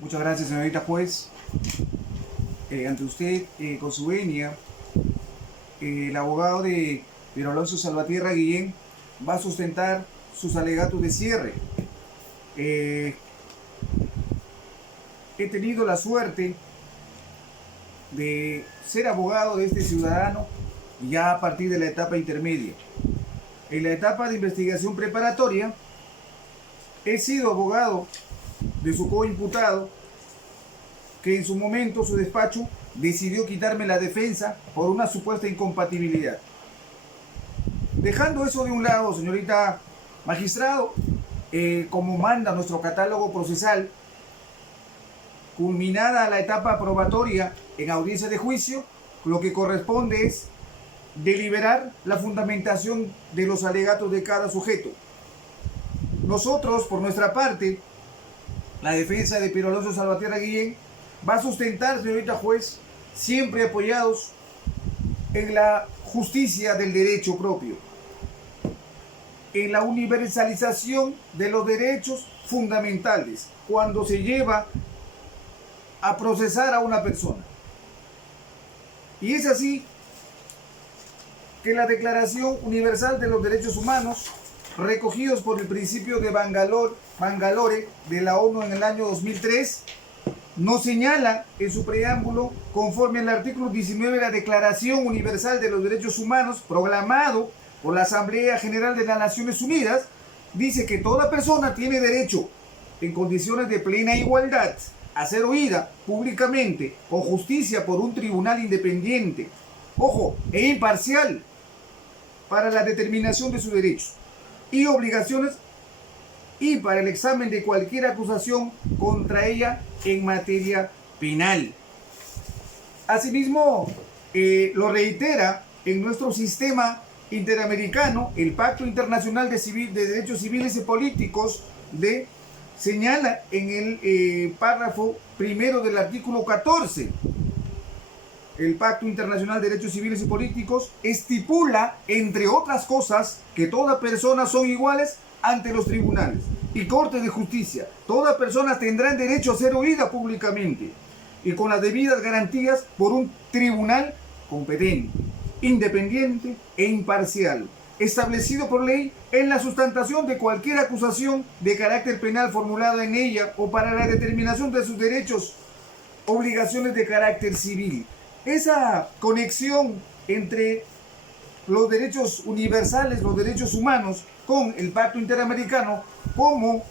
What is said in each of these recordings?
Muchas gracias, señorita juez. Ante usted, con su venia, el abogado de Pedro Alonso Salvatierra Guillén va a sustentar sus alegatos de cierre. He tenido la suerte de ser abogado de este ciudadano ya a partir de la etapa intermedia. En la etapa de investigación preparatoria, he sido abogado de su coimputado, que en su momento su despacho decidió quitarme la defensa por una supuesta incompatibilidad. Dejando eso de un lado, señorita magistrado, como manda nuestro catálogo procesal, culminada la etapa probatoria en audiencia de juicio, lo que corresponde es deliberar la fundamentación de los alegatos de cada sujeto. Nosotros, por nuestra parte, la defensa de Pedro Alonso Salvatierra Guillén va a sustentar, señorita juez, siempre apoyados en la justicia del derecho propio, en la universalización de los derechos fundamentales cuando se lleva a procesar a una persona. Y es así que la Declaración Universal de los Derechos Humanos, recogidos por el principio de Bangalore de la ONU en el año 2003, nos señala en su preámbulo, conforme al artículo 19 de la Declaración Universal de los Derechos Humanos, proclamado por la Asamblea General de las Naciones Unidas, dice que toda persona tiene derecho, en condiciones de plena igualdad, a ser oída públicamente con justicia por un tribunal independiente, ojo, e imparcial, para la determinación de sus derechos y obligaciones y para el examen de cualquier acusación contra ella en materia penal. Asimismo, lo reitera en nuestro sistema interamericano, el Pacto Internacional de Derechos Civiles y Políticos señala en el párrafo primero del artículo 14. El Pacto Internacional de Derechos Civiles y Políticos estipula, entre otras cosas, que todas personas son iguales ante los tribunales y cortes de justicia. Toda persona tendrá derecho a ser oída públicamente y con las debidas garantías por un tribunal competente, independiente e imparcial, establecido por ley en la sustentación de cualquier acusación de carácter penal formulada en ella o para la determinación de sus derechos, obligaciones de carácter civil. Esa conexión entre los derechos universales, los derechos humanos, con el Pacto Interamericano como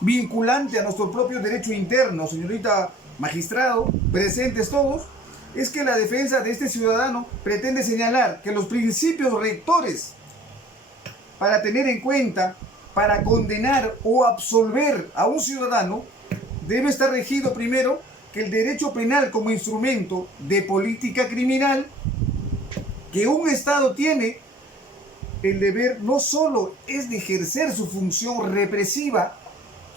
vinculante a nuestro propio derecho interno, señorita magistrado, presentes todos, es que la defensa de este ciudadano pretende señalar que los principios rectores para tener en cuenta, para condenar o absolver a un ciudadano, debe estar regido primero que el derecho penal como instrumento de política criminal, que un Estado tiene el deber no solo es de ejercer su función represiva,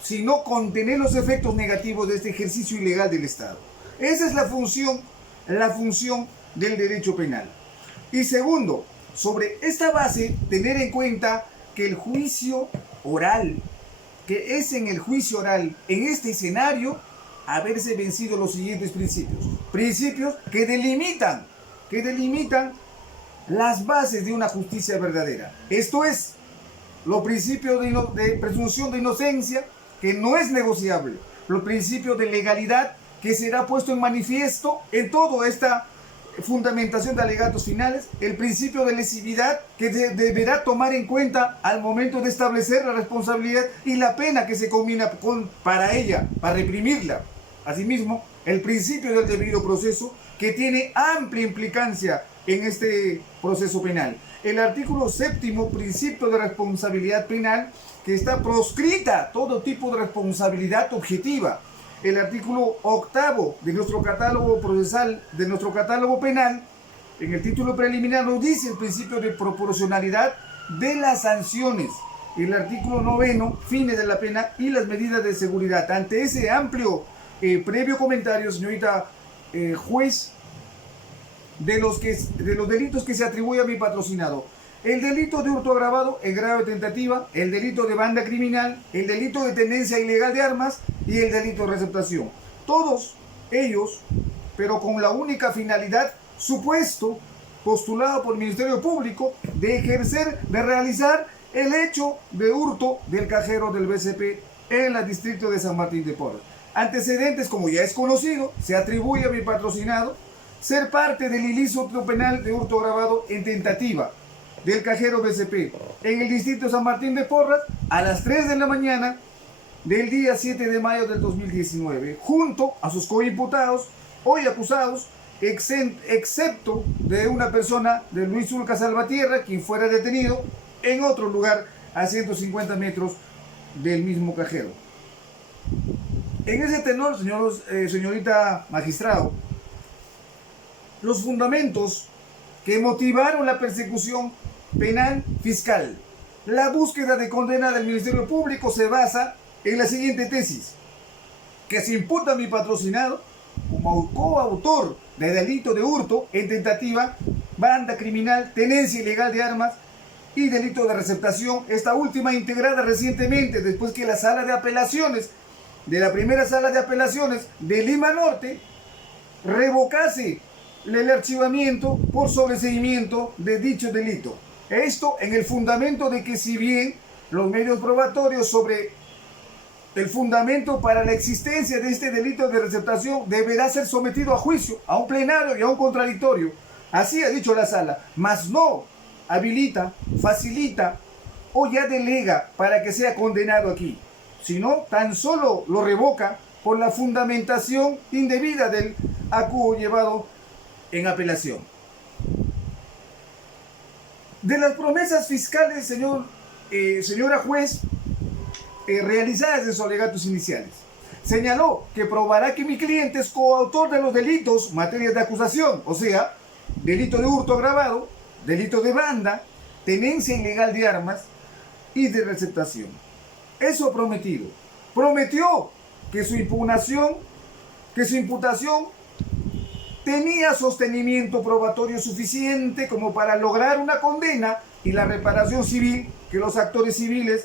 sino contener los efectos negativos de este ejercicio ilegal del Estado. Esa es la función del derecho penal. Y segundo, sobre esta base, tener en cuenta que el juicio oral, que es en el juicio oral, en este escenario, haberse vencido los siguientes principios. Principios que delimitan las bases de una justicia verdadera. Esto es, los principios de presunción de inocencia, que no es negociable. Los principios de legalidad, que será puesto en manifiesto en toda esta fundamentación de alegatos finales. El principio de lesividad, que deberá tomar en cuenta al momento de establecer la responsabilidad y la pena que se combina para ella, para reprimirla. Asimismo, el principio del debido proceso, que tiene amplia implicancia en este proceso penal. El artículo 7º, principio de responsabilidad penal, que está proscrita todo tipo de responsabilidad objetiva. El artículo 8º de nuestro catálogo procesal, de nuestro catálogo penal, en el título preliminar nos dice el principio de proporcionalidad de las sanciones. El artículo 9º, fines de la pena y las medidas de seguridad. Ante ese amplio previo comentario, señorita juez, de los delitos que se atribuye a mi patrocinado, el delito de hurto agravado en grado de tentativa, el delito de banda criminal, el delito de tenencia ilegal de armas y el delito de receptación. Todos ellos, pero con la única finalidad, supuesto, postulado por el Ministerio Público, de ejercer, de realizar el hecho de hurto del cajero del BCP en el distrito de San Martín de Porres. Antecedentes, como ya es conocido, se atribuye a mi patrocinado ser parte del ilícito penal de hurto agravado en tentativa del cajero BCP en el distrito de San Martín de Porres a las 3 de la mañana del día 7 de mayo del 2019, junto a sus coimputados, hoy acusados, excepto de una persona de Luis Zulca Salvatierra, quien fuera detenido en otro lugar a 150 metros del mismo cajero. En ese tenor, señorita magistrado, los fundamentos que motivaron la persecución penal fiscal, la búsqueda de condena del Ministerio Público se basa en la siguiente tesis: que se imputa a mi patrocinado como coautor de delito de hurto en tentativa, banda criminal, tenencia ilegal de armas y delito de receptación, esta última integrada recientemente después que la sala de apelaciones de la primera sala de apelaciones de Lima Norte revocase el archivamiento por sobreseimiento de dicho delito. Esto en el fundamento de que, si bien los medios probatorios sobre el fundamento para la existencia de este delito de receptación deberá ser sometido a juicio, a un plenario y a un contradictorio, así ha dicho la sala, mas no habilita, facilita o ya delega para que sea condenado aquí, sino tan solo lo revoca por la fundamentación indebida del acuo llevado en apelación. De las promesas fiscales, señora juez, realizadas en sus alegatos iniciales, señaló que probará que mi cliente es coautor de los delitos, materias de acusación, o sea, delito de hurto agravado, delito de banda, tenencia ilegal de armas y de receptación. Eso prometido. Prometió que su imputación tenía sostenimiento probatorio suficiente como para lograr una condena y la reparación civil que los actores civiles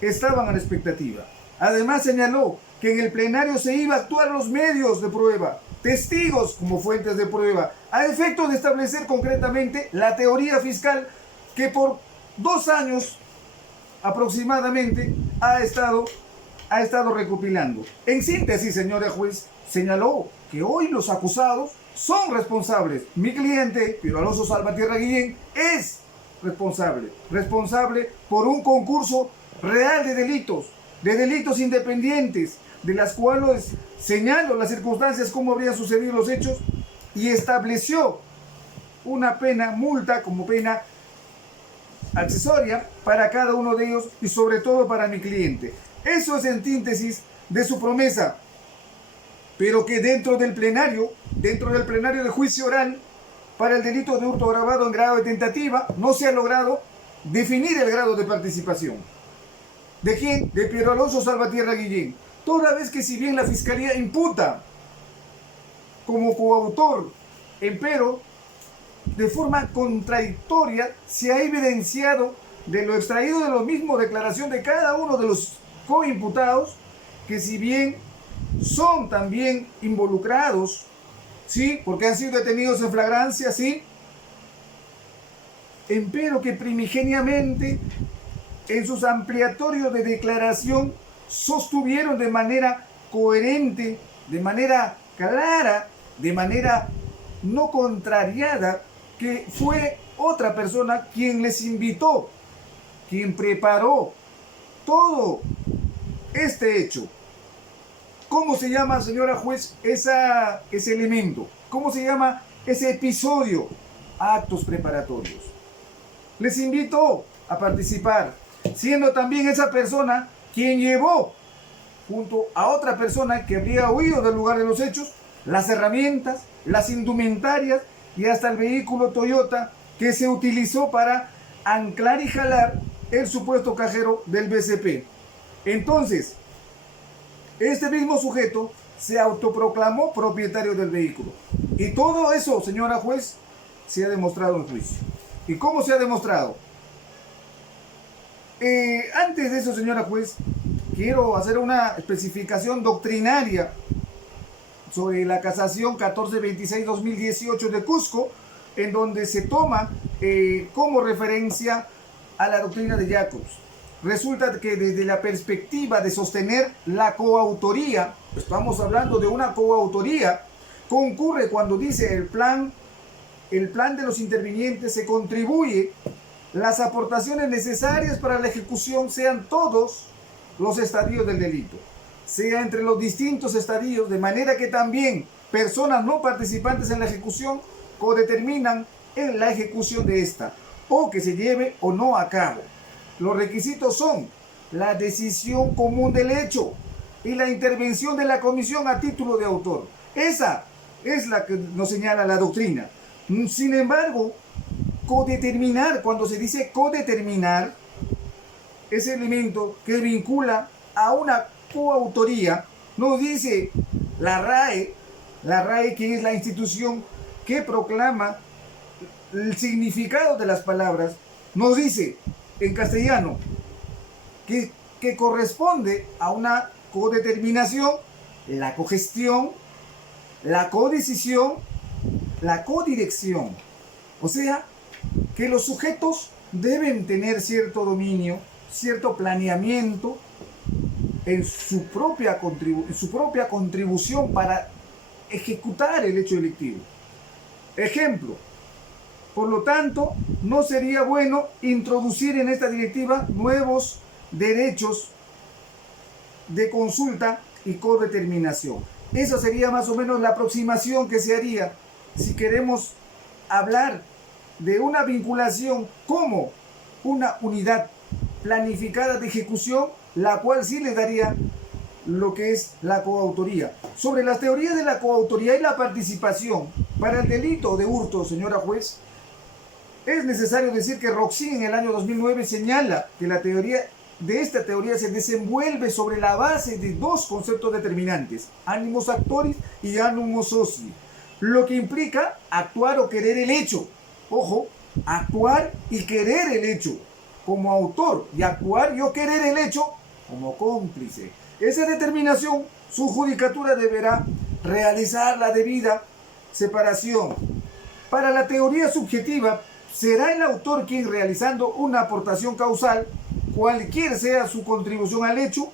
estaban a la expectativa. Además señaló que en el plenario se iba a actuar los medios de prueba, testigos como fuentes de prueba, a efecto de establecer concretamente la teoría fiscal que por 2 años aproximadamente ha estado recopilando. En síntesis, señora juez, señaló que hoy los acusados son responsables. Mi cliente, Piero Alonso Salvatierra Guillén, es responsable por un concurso real de delitos independientes, de las cuales señaló las circunstancias, cómo habrían sucedido los hechos, y estableció una pena, multa como pena accesoria para cada uno de ellos y sobre todo para mi cliente. Eso es en síntesis de su promesa, pero que dentro del plenario de juicio oral para el delito de hurto agravado en grado de tentativa no se ha logrado definir el grado de participación. ¿De quién? De Piero Alonso Salvatierra Guillén. Toda vez que, si bien la Fiscalía imputa como coautor, empero de forma contradictoria se ha evidenciado de lo extraído de lo mismo declaración de cada uno de los coimputados, que si bien son también involucrados, sí, porque han sido detenidos en flagrancia, sí, empero que primigeniamente en sus ampliatorios de declaración sostuvieron de manera coherente, de manera clara, de manera no contrariada, que fue otra persona quien les invitó, quien preparó todo este hecho. ¿Cómo se llama, señora juez, ese elemento? ¿Cómo se llama ese episodio? Actos preparatorios. Les invitó a participar, siendo también esa persona quien llevó, junto a otra persona que habría huido del lugar de los hechos, las herramientas, las indumentarias y hasta el vehículo Toyota que se utilizó para anclar y jalar el supuesto cajero del BCP. Entonces, este mismo sujeto se autoproclamó propietario del vehículo. Y todo eso, señora juez, se ha demostrado en juicio. ¿Y cómo se ha demostrado? Antes de eso, señora juez, quiero hacer una especificación doctrinaria sobre la casación 1426-2018 de Cusco, en donde se toma como referencia a la doctrina de Jacobs. Resulta que desde la perspectiva de sostener la coautoría, estamos hablando de una coautoría, concurre cuando dice el plan de los intervinientes se contribuye, las aportaciones necesarias para la ejecución sean todos los estadios del delito, sea entre los distintos estadios, de manera que también personas no participantes en la ejecución codeterminan en la ejecución de esta, o que se lleve o no a cabo. Los requisitos son la decisión común del hecho y la intervención de la comisión a título de autor. Esa es la que nos señala la doctrina. Sin embargo, codeterminar, cuando se dice codeterminar, ese elemento que vincula a una coautoría, nos dice la RAE, que es la institución que proclama el significado de las palabras, nos dice en castellano que corresponde a una codeterminación, la cogestión, la codecisión, la codirección. O sea, que los sujetos deben tener cierto dominio, cierto planeamiento en su propia contribución para ejecutar el hecho delictivo. Ejemplo, por lo tanto, no sería bueno introducir en esta directiva nuevos derechos de consulta y codeterminación. Esa sería más o menos la aproximación que se haría si queremos hablar de una vinculación como una unidad planificada de ejecución, la cual sí le daría lo que es la coautoría. Sobre las teorías de la coautoría y la participación para el delito de hurto, señora juez, es necesario decir que Roxin en el año 2009 señala que la teoría de esta teoría se desenvuelve sobre la base de dos conceptos determinantes, animus actoris y animus socii, lo que implica actuar o querer el hecho. Ojo, actuar y querer el hecho como autor, y actuar y o querer el hecho como cómplice. Esa determinación, su judicatura deberá realizar la debida separación. Para la teoría subjetiva, será el autor quien, realizando una aportación causal, cualquier sea su contribución al hecho,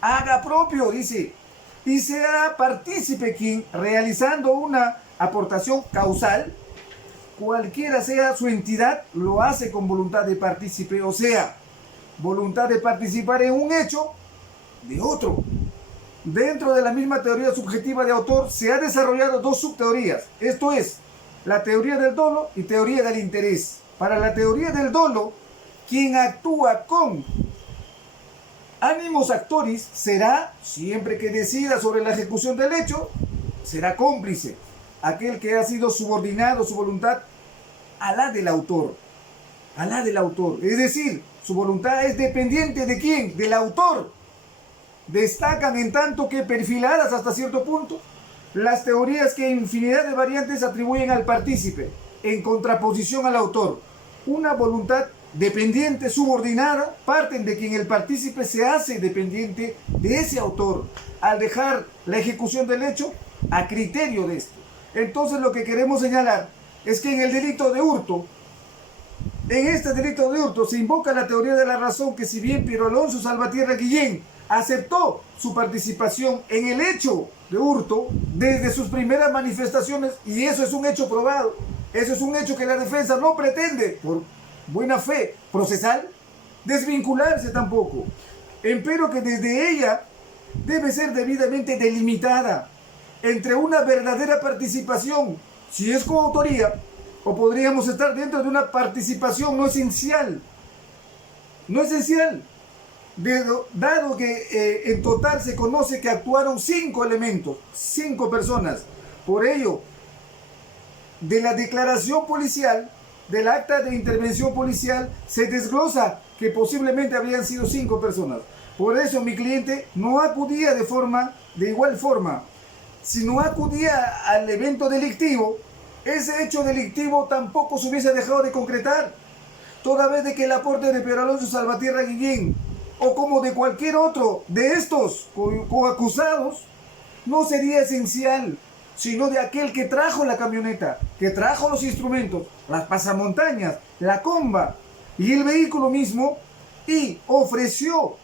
haga propio, dice, y sea partícipe quien, realizando una aportación causal, cualquiera sea su entidad, lo hace con voluntad de partícipe, o sea, voluntad de participar en un hecho de otro. Dentro de la misma teoría subjetiva de autor se han desarrollado dos subteorías, esto es, la teoría del dolo y teoría del interés. Para la teoría del dolo, quien actúa con animus actoris será, siempre que decida sobre la ejecución del hecho, será cómplice, aquel que ha sido subordinado su voluntad a la del autor. A la del autor. Es decir, su voluntad es dependiente ¿de quién? Del autor. Destacan en tanto que perfiladas hasta cierto punto las teorías que infinidad de variantes atribuyen al partícipe, en contraposición al autor. Una voluntad dependiente, subordinada, parten de quien el partícipe se hace dependiente de ese autor, al dejar la ejecución del hecho a criterio de esto. Entonces lo que queremos señalar es que en el delito de hurto, en este delito de hurto se invoca la teoría de la razón, que si bien Piero Alonso Salvatierra Guillén aceptó su participación en el hecho de hurto desde sus primeras manifestaciones, y eso es un hecho probado, eso es un hecho que la defensa no pretende, por buena fe procesal, desvincularse tampoco, empero que desde ella debe ser debidamente delimitada entre una verdadera participación, si es coautoría, o podríamos estar dentro de una participación no esencial, dado que en total se conoce que actuaron 5 elementos, 5 personas. Por ello, de la declaración policial, del acta de intervención policial, se desglosa que posiblemente habían sido 5 personas. Por eso mi cliente no acudía de igual forma, si no acudía al evento delictivo, ese hecho delictivo tampoco se hubiese dejado de concretar, toda vez de que el aporte de Pedro Alonso Salvatierra Guillén o como de cualquier otro de estos coacusados no sería esencial, sino de aquel que trajo la camioneta, que trajo los instrumentos, las pasamontañas, la comba y el vehículo mismo, y ofreció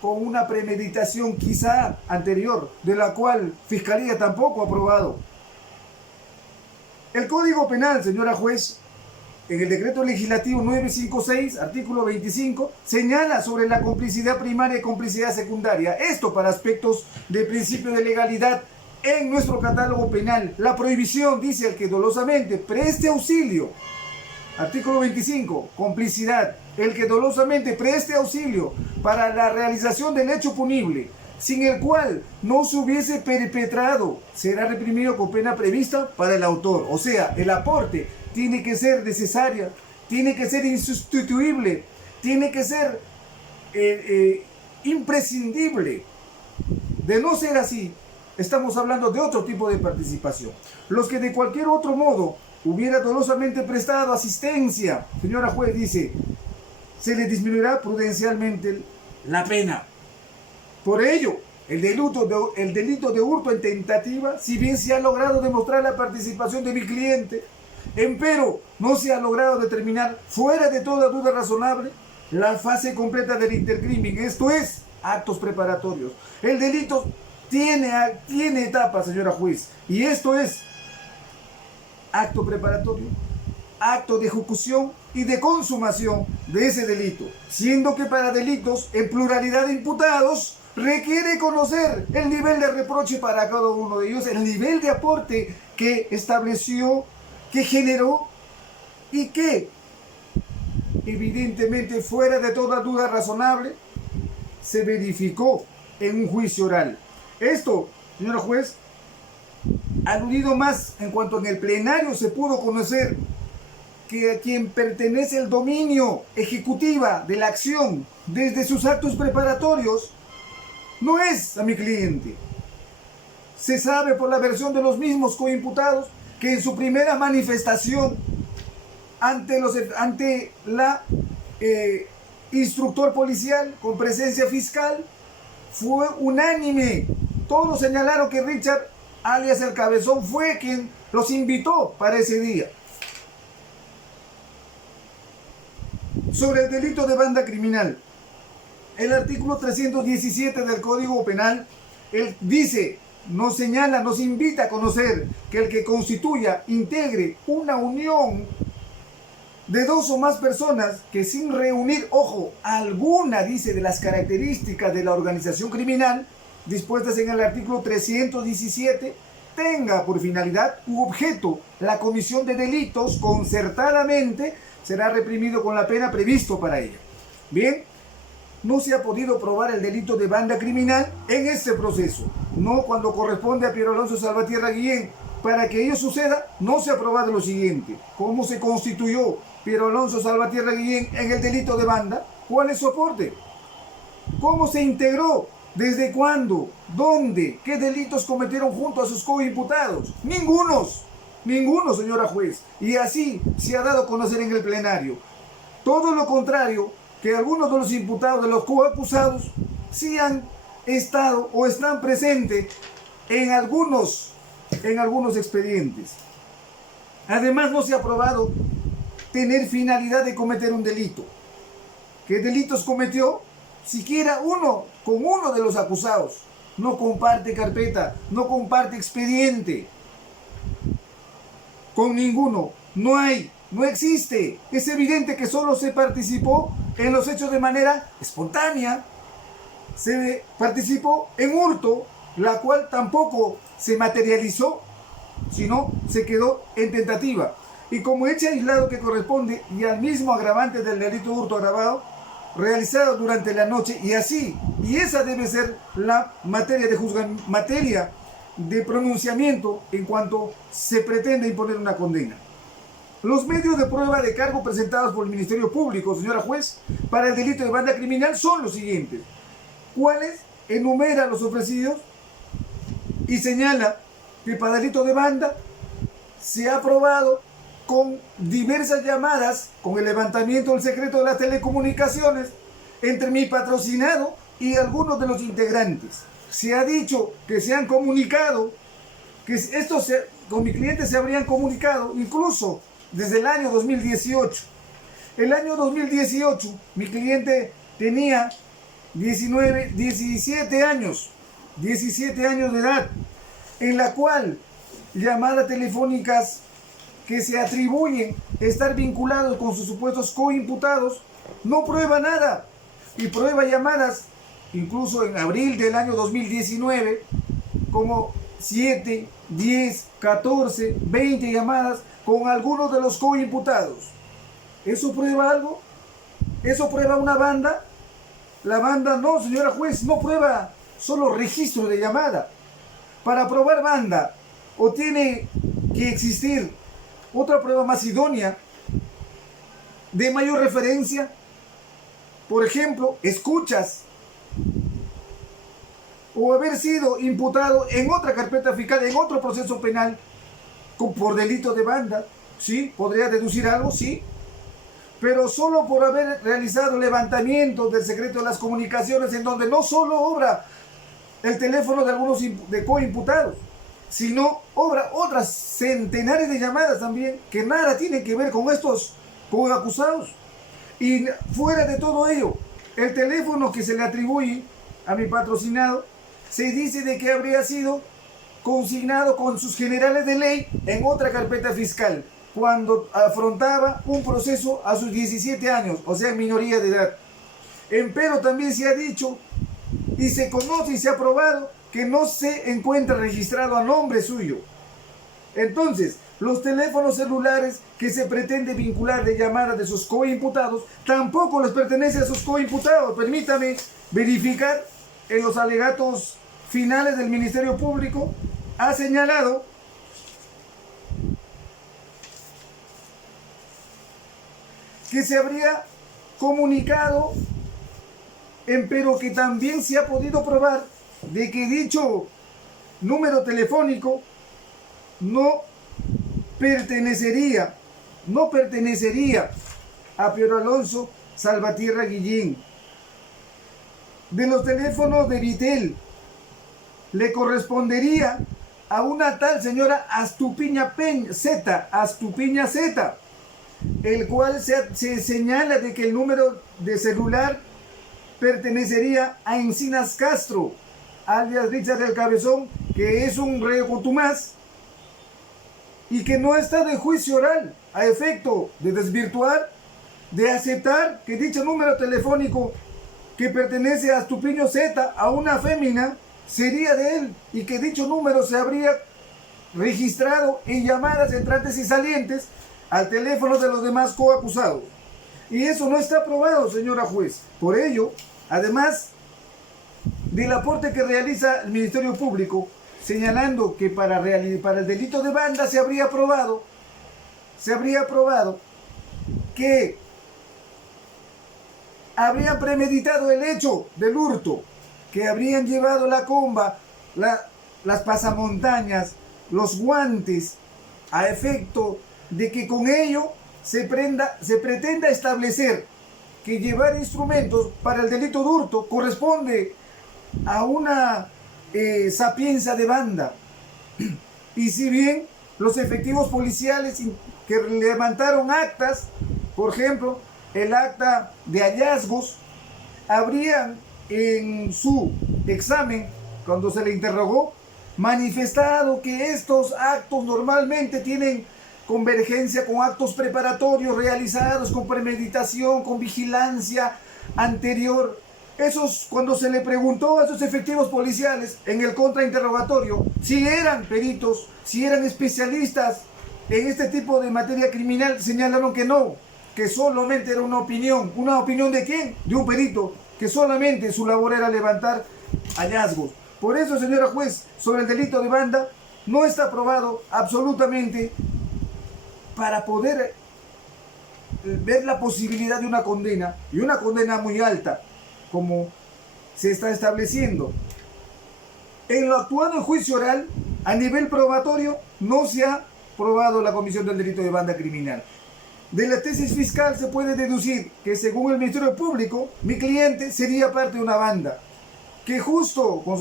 con una premeditación quizá anterior, de la cual Fiscalía tampoco ha aprobado. El Código Penal, señora juez, en el decreto legislativo 956, artículo 25, señala sobre la complicidad primaria y complicidad secundaria. Esto para aspectos de principio de legalidad en nuestro catálogo penal. La prohibición dice el que dolosamente preste auxilio. Artículo 25, complicidad. El que dolosamente preste auxilio para la realización del hecho punible, sin el cual no se hubiese perpetrado, será reprimido con pena prevista para el autor. O sea, el aporte tiene que ser necesaria, tiene que ser insustituible, tiene que ser imprescindible. De no ser así, estamos hablando de otro tipo de participación. Los que de cualquier otro modo hubiera dolosamente prestado asistencia, señora juez, dice, se le disminuirá prudencialmente la pena. Por ello, el delito de hurto en tentativa, si bien se ha logrado demostrar la participación de mi cliente, empero no se ha logrado determinar fuera de toda duda razonable la fase completa del intercrimen, esto es, actos preparatorios. El delito tiene etapas, señora juez, y esto es acto preparatorio, acto de ejecución y de consumación de ese delito, siendo que para delitos en pluralidad de imputados requiere conocer el nivel de reproche para cada uno de ellos, el nivel de aporte que estableció, que generó y que evidentemente fuera de toda duda razonable se verificó en un juicio oral. Esto, señora juez, aludido más en cuanto en el plenario se pudo conocer que a quien pertenece el dominio ejecutiva de la acción desde sus actos preparatorios no es a mi cliente. Se sabe por la versión de los mismos coimputados que en su primera manifestación ante la instructor policial con presencia fiscal fue unánime. Todos señalaron que Richard, alias el Cabezón, fue quien los invitó para ese día. Sobre el delito de banda criminal, el artículo 317 del Código Penal, él dice, nos señala, nos invita a conocer que el que constituya, integre una unión de dos o más personas que sin reunir, ojo, alguna, dice, de las características de la organización criminal dispuestas en el artículo 317, tenga por finalidad u objeto la comisión de delitos concertadamente, será reprimido con la pena previsto para ello. Bien, no se ha podido probar el delito de banda criminal en este proceso, no cuando corresponde a Piero Alonso Salvatierra Guillén. Para que ello suceda, no se ha probado lo siguiente: cómo se constituyó Piero Alonso Salvatierra Guillén en el delito de banda, cuál es su aporte, cómo se integró, desde cuándo, dónde, qué delitos cometieron junto a sus coimputados. Ninguno, señora juez, y así se ha dado a conocer en el plenario. Todo lo contrario, que algunos de los imputados, de los coacusados, sí han estado o están presentes en algunos expedientes. Además, no se ha probado tener finalidad de cometer un delito. ¿Qué delitos cometió? Siquiera con uno de los acusados. No comparte carpeta, no comparte expediente. Con ninguno. No existe. Es evidente que solo se participó en los hechos de manera espontánea. Se participó en hurto, la cual tampoco se materializó, sino se quedó en tentativa. Y como hecho aislado que corresponde y al mismo agravante del delito de hurto agravado, realizado durante la noche, y esa debe ser la materia de pronunciamiento en cuanto se pretende imponer una condena. Los medios de prueba de cargo presentados por el Ministerio Público, señora juez, para el delito de banda criminal son los siguientes. ¿Cuáles? Enumera los ofrecidos y señala que para delito de banda se ha probado con diversas llamadas, con el levantamiento del secreto de las telecomunicaciones entre mi patrocinado y algunos de los integrantes. Se ha dicho que se han comunicado, que estos con mi cliente se habrían comunicado incluso desde el año 2018. El año 2018 mi cliente tenía 17 años de edad, en la cual llamadas telefónicas que se atribuyen estar vinculados con sus supuestos coimputados no prueba nada, y prueba llamadas incluso en abril del año 2019 como 7, 10, 14, 20 llamadas con algunos de los coimputados. ¿Eso prueba algo? ¿Eso prueba una banda? La banda no, señora juez, no prueba solo registro de llamada. Para probar banda, o tiene que existir otra prueba más idónea, de mayor referencia. Por ejemplo, escuchas, o haber sido imputado en otra carpeta fiscal, en otro proceso penal, por delito de banda. ¿Sí? ¿Podría deducir algo? Sí. Pero solo por haber realizado levantamiento del secreto de las comunicaciones, en donde no solo obra el teléfono de algunos de coimputados, sino obra otras centenares de llamadas también, que nada tienen que ver con estos coacusados. Y fuera de todo ello, el teléfono que se le atribuye a mi patrocinado, se dice de que habría sido consignado con sus generales de ley en otra carpeta fiscal, cuando afrontaba un proceso a sus 17 años, o sea, en minoría de edad. Empero también se ha dicho, y se conoce y se ha probado, que no se encuentra registrado a nombre suyo. Entonces, los teléfonos celulares que se pretende vincular de llamadas de sus coimputados tampoco les pertenece a sus coimputados. Permítame verificar en los alegatos finales del Ministerio Público. Ha señalado que se habría comunicado, pero que también se ha podido probar de que dicho número telefónico no pertenecería a Piero Alonso Salvatierra Guillén. De los teléfonos de Vitel le correspondería a una tal señora Astupiña Z, el cual se señala de que el número de celular pertenecería a Encinas Castro, alias Richard del Cabezón, que es un reo contumaz y que no está de juicio oral a efecto de desvirtuar, de aceptar que dicho número telefónico que pertenece a Astupiño Z, a una fémina, sería de él, y que dicho número se habría registrado en llamadas entrantes y salientes al teléfono de los demás coacusados. Y eso no está aprobado, señora juez. Por ello, además del aporte que realiza el Ministerio Público, señalando que para el delito de banda se habría probado que habrían premeditado el hecho del hurto, que habrían llevado la comba, las pasamontañas, los guantes, a efecto de que con ello se pretenda establecer que llevar instrumentos para el delito de hurto corresponde a una sapienza de banda. Y si bien los efectivos policiales que levantaron actas, por ejemplo, el acta de hallazgos, habrían en su examen, cuando se le interrogó, manifestado que estos actos normalmente tienen convergencia con actos preparatorios realizados con premeditación, con vigilancia anterior. Cuando se le preguntó a esos efectivos policiales en el contrainterrogatorio si eran peritos, si eran especialistas en este tipo de materia criminal, señalaron que no, que solamente era una opinión. ¿Una opinión de quién? De un perito, que solamente su labor era levantar hallazgos. Por eso, señora juez, sobre el delito de banda no está aprobado absolutamente para poder ver la posibilidad de una condena, y una condena muy alta, como se está estableciendo. En lo actuado en juicio oral, a nivel probatorio, no se ha probado la comisión del delito de banda criminal. De la tesis fiscal se puede deducir que según el Ministerio Público, mi cliente sería parte de una banda, que justo con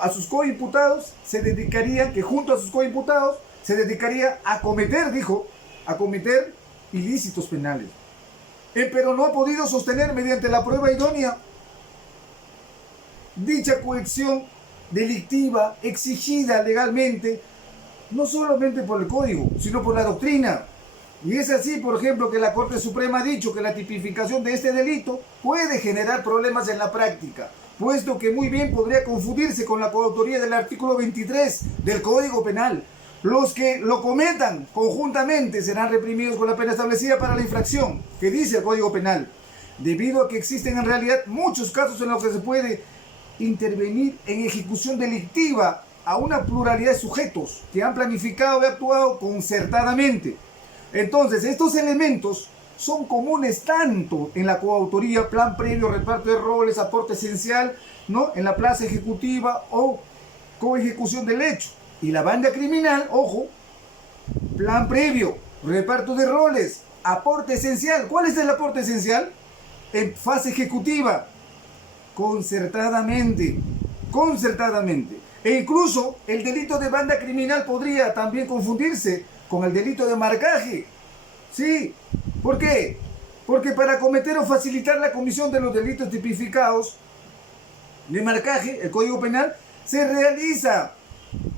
a sus coimputados se dedicaría, que junto a sus coimputados se dedicaría a cometer, dijo, a cometer ilícitos penales. Pero no ha podido sostener mediante la prueba idónea dicha coacción delictiva exigida legalmente, no solamente por el código, sino por la doctrina. Y es así, por ejemplo, que la Corte Suprema ha dicho que la tipificación de este delito puede generar problemas en la práctica, puesto que muy bien podría confundirse con la coautoría del artículo 23 del Código Penal. Los que lo cometan conjuntamente serán reprimidos con la pena establecida para la infracción, que dice el Código Penal, debido a que existen en realidad muchos casos en los que se puede intervenir en ejecución delictiva a una pluralidad de sujetos que han planificado y actuado concertadamente. Entonces, estos elementos son comunes tanto en la coautoría, plan previo, reparto de roles, aporte esencial, ¿no?, en la plaza ejecutiva o coejecución del hecho. Y la banda criminal, ojo, plan previo, reparto de roles, aporte esencial. ¿Cuál es el aporte esencial? En fase ejecutiva, concertadamente. E incluso el delito de banda criminal podría también confundirse con el delito de marcaje. ¿Sí? ¿Por qué? Porque para cometer o facilitar la comisión de los delitos tipificados de marcaje, el Código Penal, se realiza,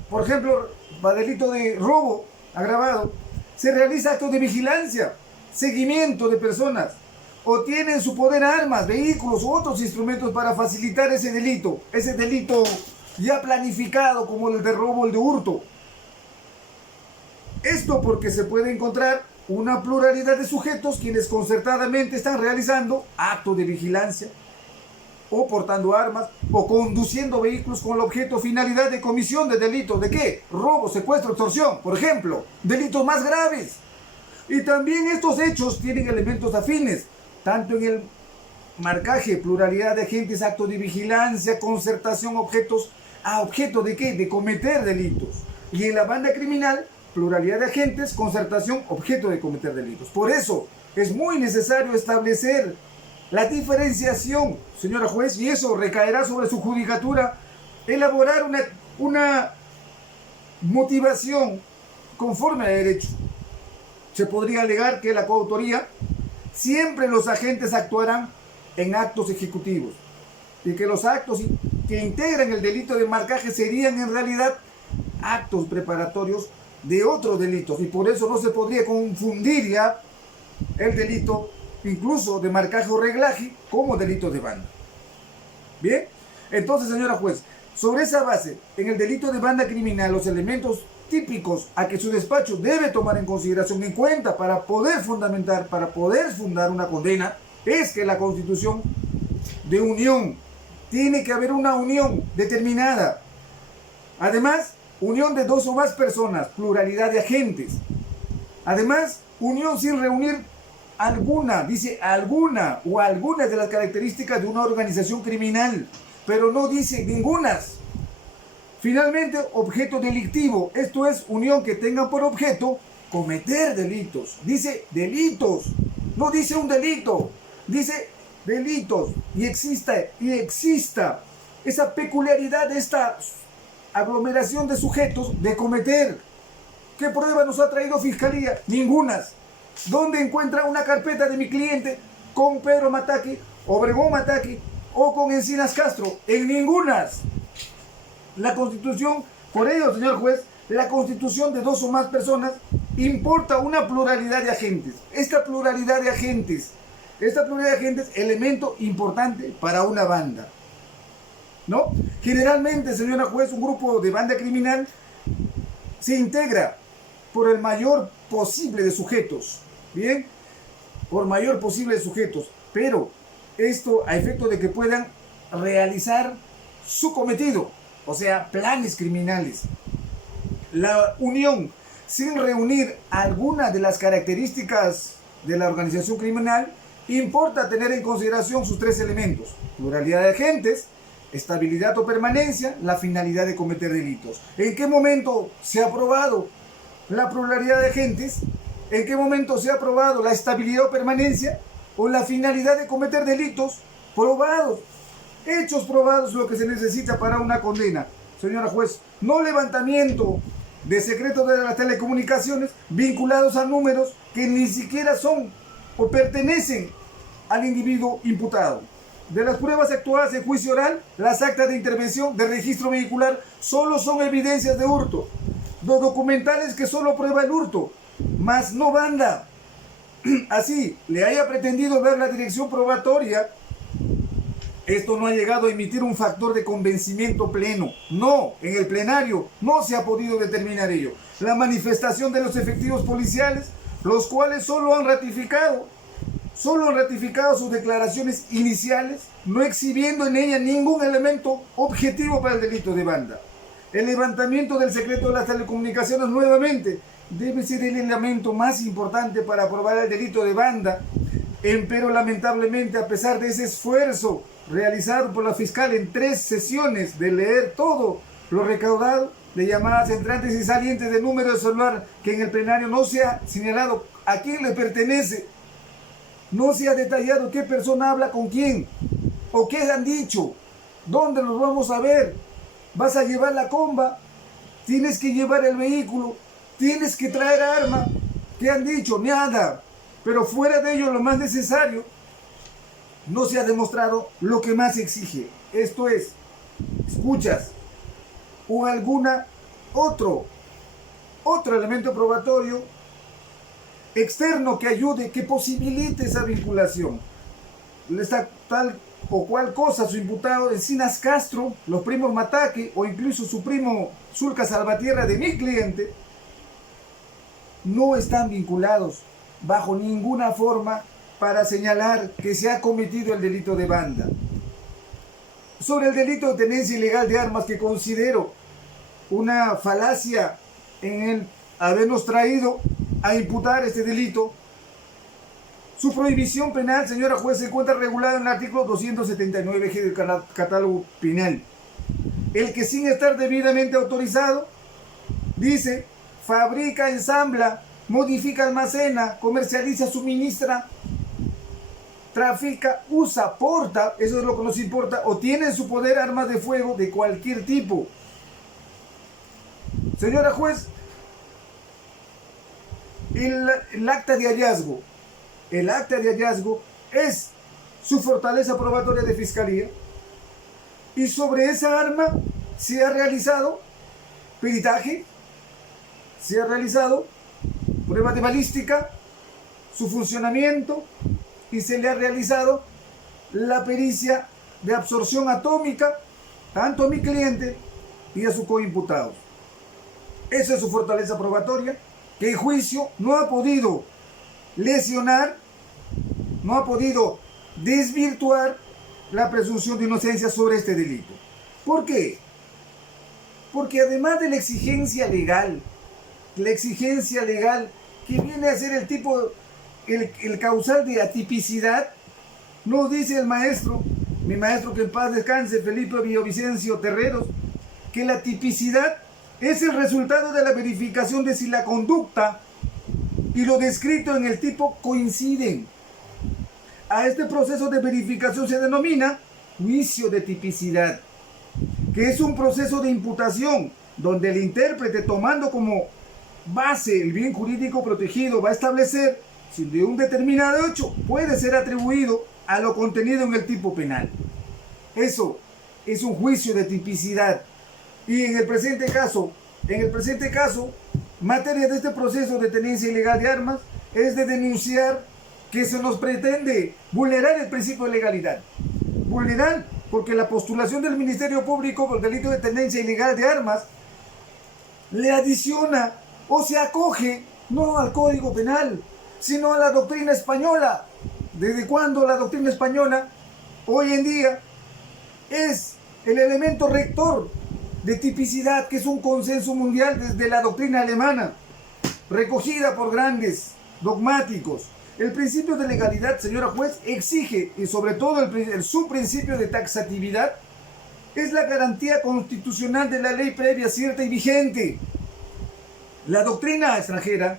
por ejemplo, para delito de robo agravado, se realiza actos de vigilancia, seguimiento de personas, o tienen en su poder armas, vehículos u otros instrumentos para facilitar ese delito ya planificado como el de robo o el de hurto. Esto porque se puede encontrar una pluralidad de sujetos quienes concertadamente están realizando actos de vigilancia, o portando armas, o conduciendo vehículos con el objeto o finalidad de comisión de delitos. ¿De qué? Robo, secuestro, extorsión, por ejemplo, delitos más graves. Y también estos hechos tienen elementos afines, tanto en el marcaje, pluralidad de agentes, actos de vigilancia, concertación, objeto de qué? De cometer delitos. Y en la banda criminal, pluralidad de agentes, concertación, objeto de cometer delitos. Por eso es muy necesario establecer la diferenciación, señora juez, y eso recaerá sobre su judicatura, elaborar una motivación conforme a derecho. Se podría alegar que la coautoría, siempre los agentes actuarán en actos ejecutivos y que los actos que integran el delito de marcaje serían en realidad actos preparatorios de otros delitos, y por eso no se podría confundir ya el delito incluso de marcaje o reglaje como delito de banda. Bien, entonces, señora juez, sobre esa base, en el delito de banda criminal, los elementos típicos a que su despacho debe tomar en consideración, en cuenta, para poder fundar una condena, es que la constitución de unión, tiene que haber una unión determinada. Además, unión de dos o más personas, pluralidad de agentes. Además, unión sin reunir alguna, dice alguna o algunas de las características de una organización criminal, pero no dice ningunas. Finalmente, objeto delictivo, esto es unión que tenga por objeto cometer delitos. Dice delitos, no dice un delito, dice delitos, y exista esa peculiaridad de esta aglomeración de sujetos de cometer. ¿Qué prueba nos ha traído Fiscalía? Ningunas. ¿Dónde encuentra una carpeta de mi cliente con Pedro Mataki, Obregón Mataki o con Encinas Castro? En ningunas. La Constitución, por ello, señor juez, la constitución de dos o más personas importa una pluralidad de agentes. Esta pluralidad de agentes, elemento importante para una banda, ¿no? Generalmente, señora juez, un grupo de banda criminal se integra por el mayor posible de sujetos, ¿bien? Por mayor posible de sujetos, pero esto a efecto de que puedan realizar su cometido, o sea, planes criminales. La unión sin reunir alguna de las características de la organización criminal importa tener en consideración sus tres elementos: pluralidad de agentes, estabilidad o permanencia, la finalidad de cometer delitos. ¿En qué momento se ha probado la pluralidad de agentes, en qué momento se ha probado la estabilidad o permanencia o la finalidad de cometer delitos probados, hechos probados, lo que se necesita para una condena. Señora juez, no levantamiento de secretos de las telecomunicaciones vinculados a números que ni siquiera son o pertenecen al individuo imputado. De las pruebas actuadas en juicio oral, las actas de intervención de registro vehicular solo son evidencias de hurto. Los documentales que solo prueba el hurto, más no banda. Así, le haya pretendido ver la dirección probatoria, esto no ha llegado a emitir un factor de convencimiento pleno. No, en el plenario no se ha podido determinar ello. La manifestación de los efectivos policiales, los cuales solo han ratificado sus declaraciones iniciales, no exhibiendo en ella ningún elemento objetivo para el delito de banda. El levantamiento del secreto de las telecomunicaciones nuevamente debe ser el elemento más importante para probar el delito de banda. Empero, lamentablemente, a pesar de ese esfuerzo realizado por la fiscal en 3 sesiones de leer todo lo recaudado de llamadas entrantes y salientes de número de celular, que en el plenario no se ha señalado a quién le pertenece, no se ha detallado qué persona habla con quién, o qué han dicho, dónde los vamos a ver, vas a llevar la comba, tienes que llevar el vehículo, tienes que traer arma, ¿qué han dicho? Nada. Pero fuera de ello, lo más necesario, no se ha demostrado lo que más exige. Esto es, escuchas o alguna otro elemento probatorio externo que ayude, que posibilite esa vinculación. Está tal o cual cosa su imputado Encinas Castro, los primos Mataque o incluso su primo Zulca Salvatierra de mi cliente, no están vinculados bajo ninguna forma para señalar que se ha cometido el delito de banda. Sobre el delito de tenencia ilegal de armas, que considero una falacia en el habernos traído a imputar este delito, su prohibición penal, señora juez, se encuentra regulada en el artículo 279G del catálogo penal. El que sin estar debidamente autorizado, dice, fabrica, ensambla, modifica, almacena, comercializa, suministra, trafica, usa, porta, eso es lo que nos importa, o tiene en su poder armas de fuego de cualquier tipo. Señora juez, el acta de hallazgo es su fortaleza probatoria de fiscalía, y sobre esa arma se ha realizado peritaje, se ha realizado pruebas de balística, su funcionamiento, y se le ha realizado la pericia de absorción atómica tanto a mi cliente y a su coimputado. Esa es su fortaleza probatoria, que el juicio no ha podido lesionar, no ha podido desvirtuar la presunción de inocencia sobre este delito. ¿Por qué? Porque además de la exigencia legal que viene a ser el causal de atipicidad, nos dice el maestro, mi maestro que en paz descanse, Felipe Villavicencio Terreros, que la tipicidad es el resultado de la verificación de si la conducta y lo descrito en el tipo coinciden. A este proceso de verificación se denomina juicio de tipicidad, que es un proceso de imputación donde el intérprete, tomando como base el bien jurídico protegido, va a establecer si de un determinado hecho puede ser atribuido a lo contenido en el tipo penal. Eso es un juicio de tipicidad. Y en el presente caso, materia de este proceso de tenencia ilegal de armas es de denunciar que se nos pretende vulnerar el principio de legalidad. Vulnerar porque la postulación del Ministerio Público por el delito de tenencia ilegal de armas le adiciona o se acoge no al Código Penal, sino a la doctrina española. ¿Desde cuándo la doctrina española hoy en día es el elemento rector de tipicidad, que es un consenso mundial desde la doctrina alemana, recogida por grandes dogmáticos? El principio de legalidad, señora juez, exige, y sobre todo su principio de taxatividad, es la garantía constitucional de la ley previa, cierta y vigente. La doctrina extranjera,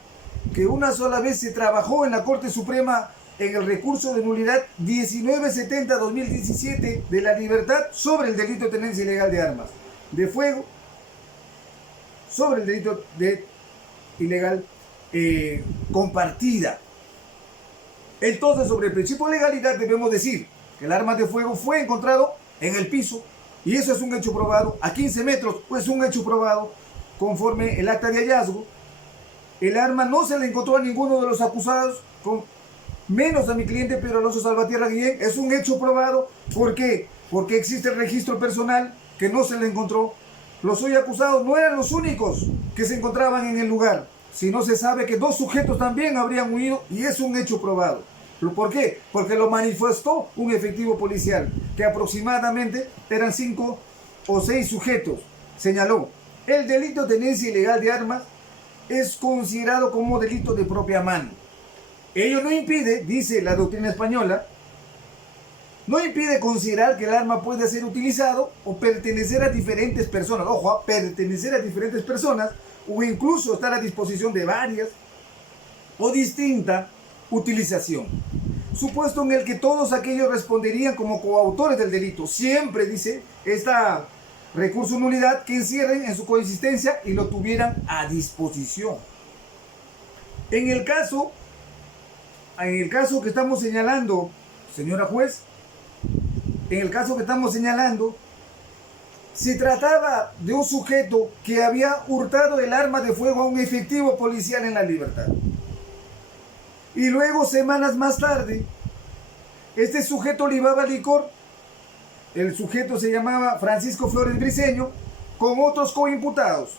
que una sola vez se trabajó en la Corte Suprema en el recurso de nulidad 1970-2017 de la libertad sobre el delito de tenencia ilegal de armas de fuego, sobre el delito de ilegal compartida. Entonces, sobre el principio de legalidad debemos decir que el arma de fuego fue encontrado en el piso y eso es un hecho probado a 15 metros, pues un hecho probado conforme el acta de hallazgo. El arma no se le encontró a ninguno de los acusados, menos a mi cliente Pedro Alonso Salvatierra Guillén. Es un hecho probado. ¿Por qué? Porque existe el registro personal que no se le encontró. Los hoy acusados no eran los únicos que se encontraban en el lugar, sino se sabe que 2 sujetos también habrían huido y es un hecho probado. ¿Por qué? Porque lo manifestó un efectivo policial, que aproximadamente eran 5 o 6 sujetos. Señaló, el delito de tenencia ilegal de armas es considerado como delito de propia mano. Ello no impide, dice la doctrina española, no impide considerar que el arma puede ser utilizado o pertenecer a diferentes personas. Ojo, pertenecer a diferentes personas o incluso estar a disposición de varias o distinta utilización. Supuesto en el que todos aquellos responderían como coautores del delito. Siempre, dice esta recurso nulidad, que encierren en su coexistencia y lo tuvieran a disposición. En el caso que estamos señalando, señora juez, en el caso que estamos señalando, se trataba de un sujeto que había hurtado el arma de fuego a un efectivo policial en La Libertad. Y luego, semanas más tarde, este sujeto libaba licor. El sujeto se llamaba Francisco Flores Briceño, con otros coimputados.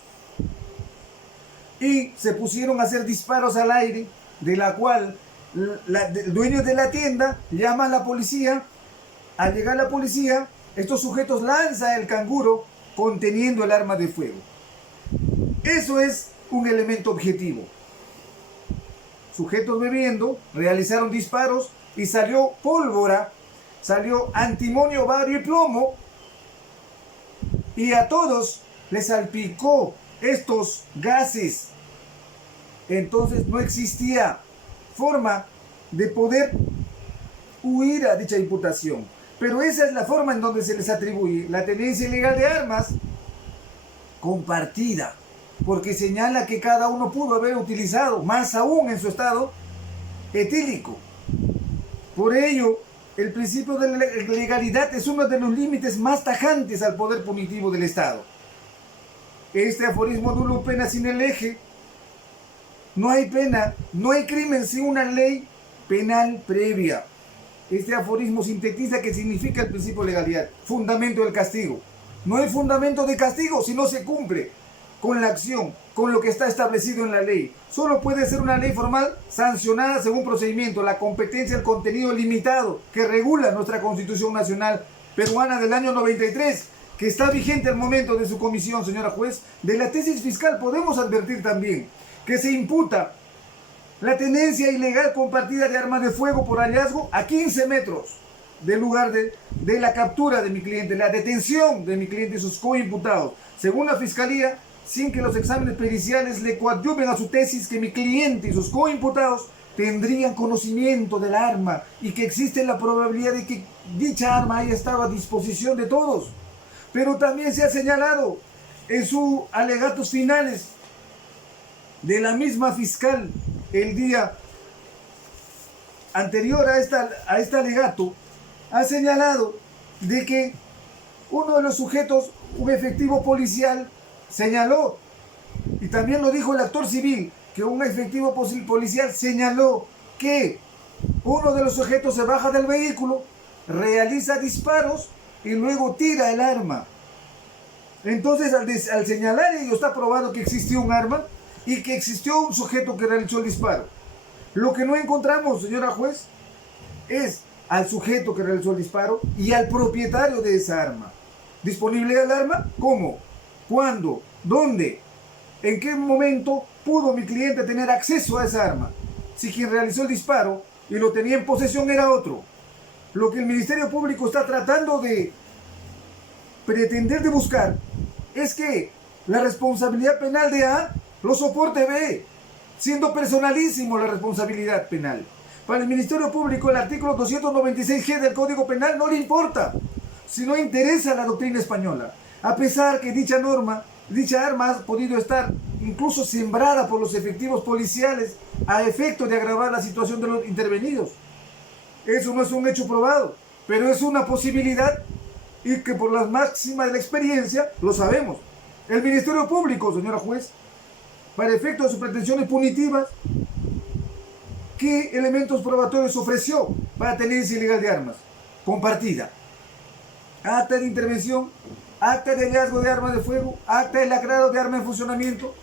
Y se pusieron a hacer disparos al aire, de la cual el dueño de la tienda llama a la policía. Al llegar la policía, estos sujetos lanzan el canguro conteniendo el arma de fuego. Eso es un elemento objetivo. Sujetos bebiendo, realizaron disparos y salió pólvora, salió antimonio, bario y plomo, y a todos les salpicó estos gases. Entonces no existía forma de poder huir a dicha imputación. Pero esa es la forma en donde se les atribuye la tenencia ilegal de armas compartida, porque señala que cada uno pudo haber utilizado, más aún en su estado etílico. Por ello, el principio de legalidad es uno de los límites más tajantes al poder punitivo del Estado. Este aforismo nulo pena sin el eje. No hay pena, no hay crimen sin una ley penal previa. Este aforismo sintetiza qué significa el principio de legalidad, fundamento del castigo. No hay fundamento de castigo si no se cumple con la acción, con lo que está establecido en la ley. Solo puede ser una ley formal sancionada según procedimiento, la competencia, el contenido limitado que regula nuestra Constitución Nacional Peruana del año 93, que está vigente al momento de su comisión, señora juez. De la tesis fiscal podemos advertir también que se imputa la tenencia ilegal compartida de armas de fuego por hallazgo a 15 metros del lugar de la captura de mi cliente, la detención de mi cliente y sus coimputados. Según la Fiscalía, sin que los exámenes periciales le coadyuven a su tesis, que mi cliente y sus coimputados tendrían conocimiento del arma y que existe la probabilidad de que dicha arma haya estado a disposición de todos. Pero también se ha señalado en sus alegatos finales de la misma fiscal el día anterior a este alegato, ha señalado de que uno de los sujetos, un efectivo policial, señaló, y también lo dijo el actor civil, que un efectivo policial señaló que uno de los sujetos se baja del vehículo, realiza disparos y luego tira el arma. Entonces, al señalar ello, está probado que existió un arma y que existió un sujeto que realizó el disparo. Lo que no encontramos, señora juez, es al sujeto que realizó el disparo y al propietario de esa arma. ¿Disponibilidad del arma? ¿Cómo? ¿Cuándo? ¿Dónde? ¿En qué momento pudo mi cliente tener acceso a esa arma? Si quien realizó el disparo y lo tenía en posesión era otro. Lo que el Ministerio Público está tratando de pretender de buscar es que la responsabilidad penal de A lo soporte B, siendo personalísimo la responsabilidad penal. Para el Ministerio Público, el artículo 296G del Código Penal no le importa, si no interesa la doctrina española, a pesar que dicha norma, dicha arma ha podido estar incluso sembrada por los efectivos policiales a efecto de agravar la situación de los intervenidos. Eso no es un hecho probado, pero es una posibilidad y que por las máximas de la experiencia lo sabemos. El Ministerio Público, señora juez, para efecto de sus pretensiones punitivas, ¿qué elementos probatorios ofreció para tenencia ilegal de armas? Compartida. Acta de intervención, acta de hallazgo de armas de fuego, acta de lacrado de arma en funcionamiento,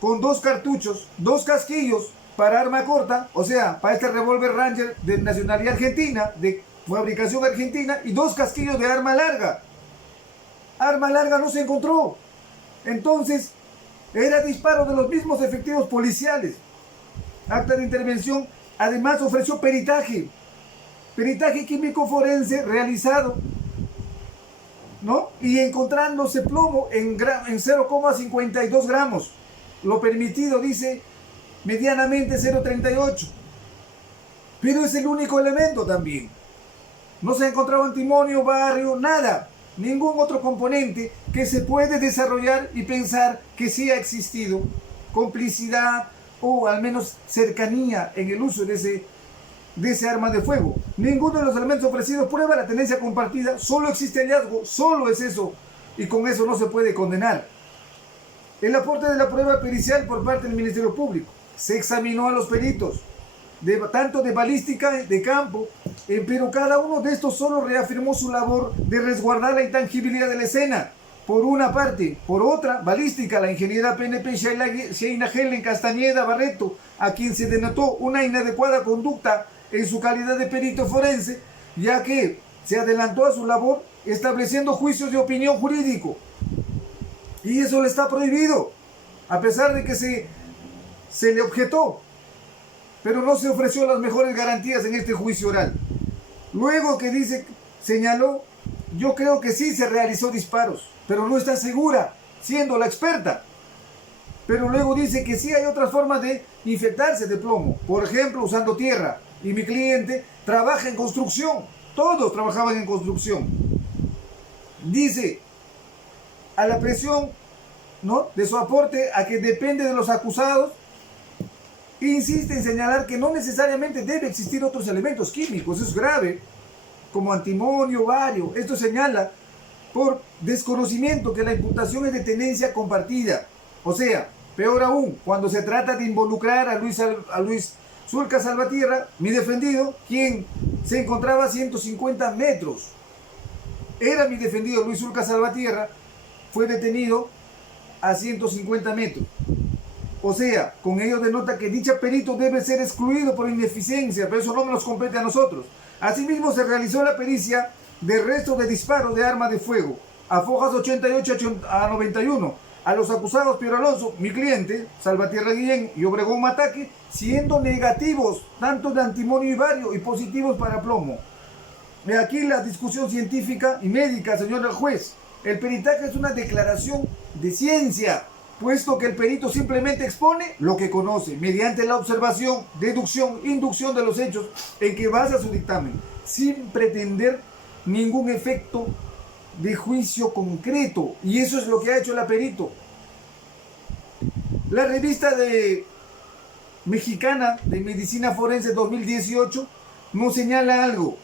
con 2 cartuchos, 2 casquillos para arma corta, o sea, para este revólver Ranger de nacionalidad argentina, de fabricación argentina, y 2 casquillos de arma larga. Arma larga no se encontró. Entonces, era disparo de los mismos efectivos policiales. Acta de intervención, además ofreció peritaje químico forense realizado, ¿no? Y encontrándose plomo en 0,52 gramos. Lo permitido, dice, medianamente 0,38. Pero es el único elemento también. No se ha encontrado antimonio, bario, nada. Ningún otro componente que se puede desarrollar y pensar que sí ha existido complicidad o al menos cercanía en el uso de ese arma de fuego. Ninguno de los elementos ofrecidos prueba la tenencia compartida, solo existe hallazgo, solo es eso, y con eso no se puede condenar. El aporte de la prueba pericial por parte del Ministerio Público. Se examinó a los peritos, tanto de balística de campo, pero cada uno de estos solo reafirmó su labor de resguardar la intangibilidad de la escena. Por una parte, por otra, balística, la ingeniera PNP Sheina Helen Castañeda Barreto, a quien se denotó una inadecuada conducta en su calidad de perito forense, ya que se adelantó a su labor estableciendo juicios de opinión jurídico. Y eso le está prohibido, a pesar de que se le objetó, pero no se ofreció las mejores garantías en este juicio oral. Luego que señaló, yo creo que sí se realizó disparos, pero no está segura, siendo la experta. Pero luego dice que sí hay otras formas de infectarse de plomo, por ejemplo, usando tierra. Y mi cliente trabaja en construcción, todos trabajaban en construcción. Dice, a la presión, ¿no?, de su aporte, a que depende de los acusados, insiste en señalar que no necesariamente debe existir otros elementos químicos. Eso es grave, como antimonio, bario. Esto señala por desconocimiento que la imputación es de tenencia compartida. O sea, peor aún, cuando se trata de involucrar a Luis Zulca Salvatierra, mi defendido, quien se encontraba a 150 metros. Era mi defendido Luis Zulca Salvatierra, fue detenido a 150 metros. O sea, con ello denota que dicho perito debe ser excluido por ineficiencia, pero eso no nos compete a nosotros. Asimismo, se realizó la pericia de resto de disparos de arma de fuego, a fojas 88 a 91, a los acusados Piero Alonso, mi cliente, Salvatierra Guillén y Obregón Mataque, siendo negativos tanto de antimonio y bario y positivos para plomo. Y aquí la discusión científica y médica, señor juez. El peritaje es una declaración de ciencia, puesto que el perito simplemente expone lo que conoce, mediante la observación, deducción, inducción de los hechos en que basa su dictamen, sin pretender ningún efecto de juicio concreto. Y eso es lo que ha hecho el perito. La revista mexicana de medicina forense 2018 nos señala algo.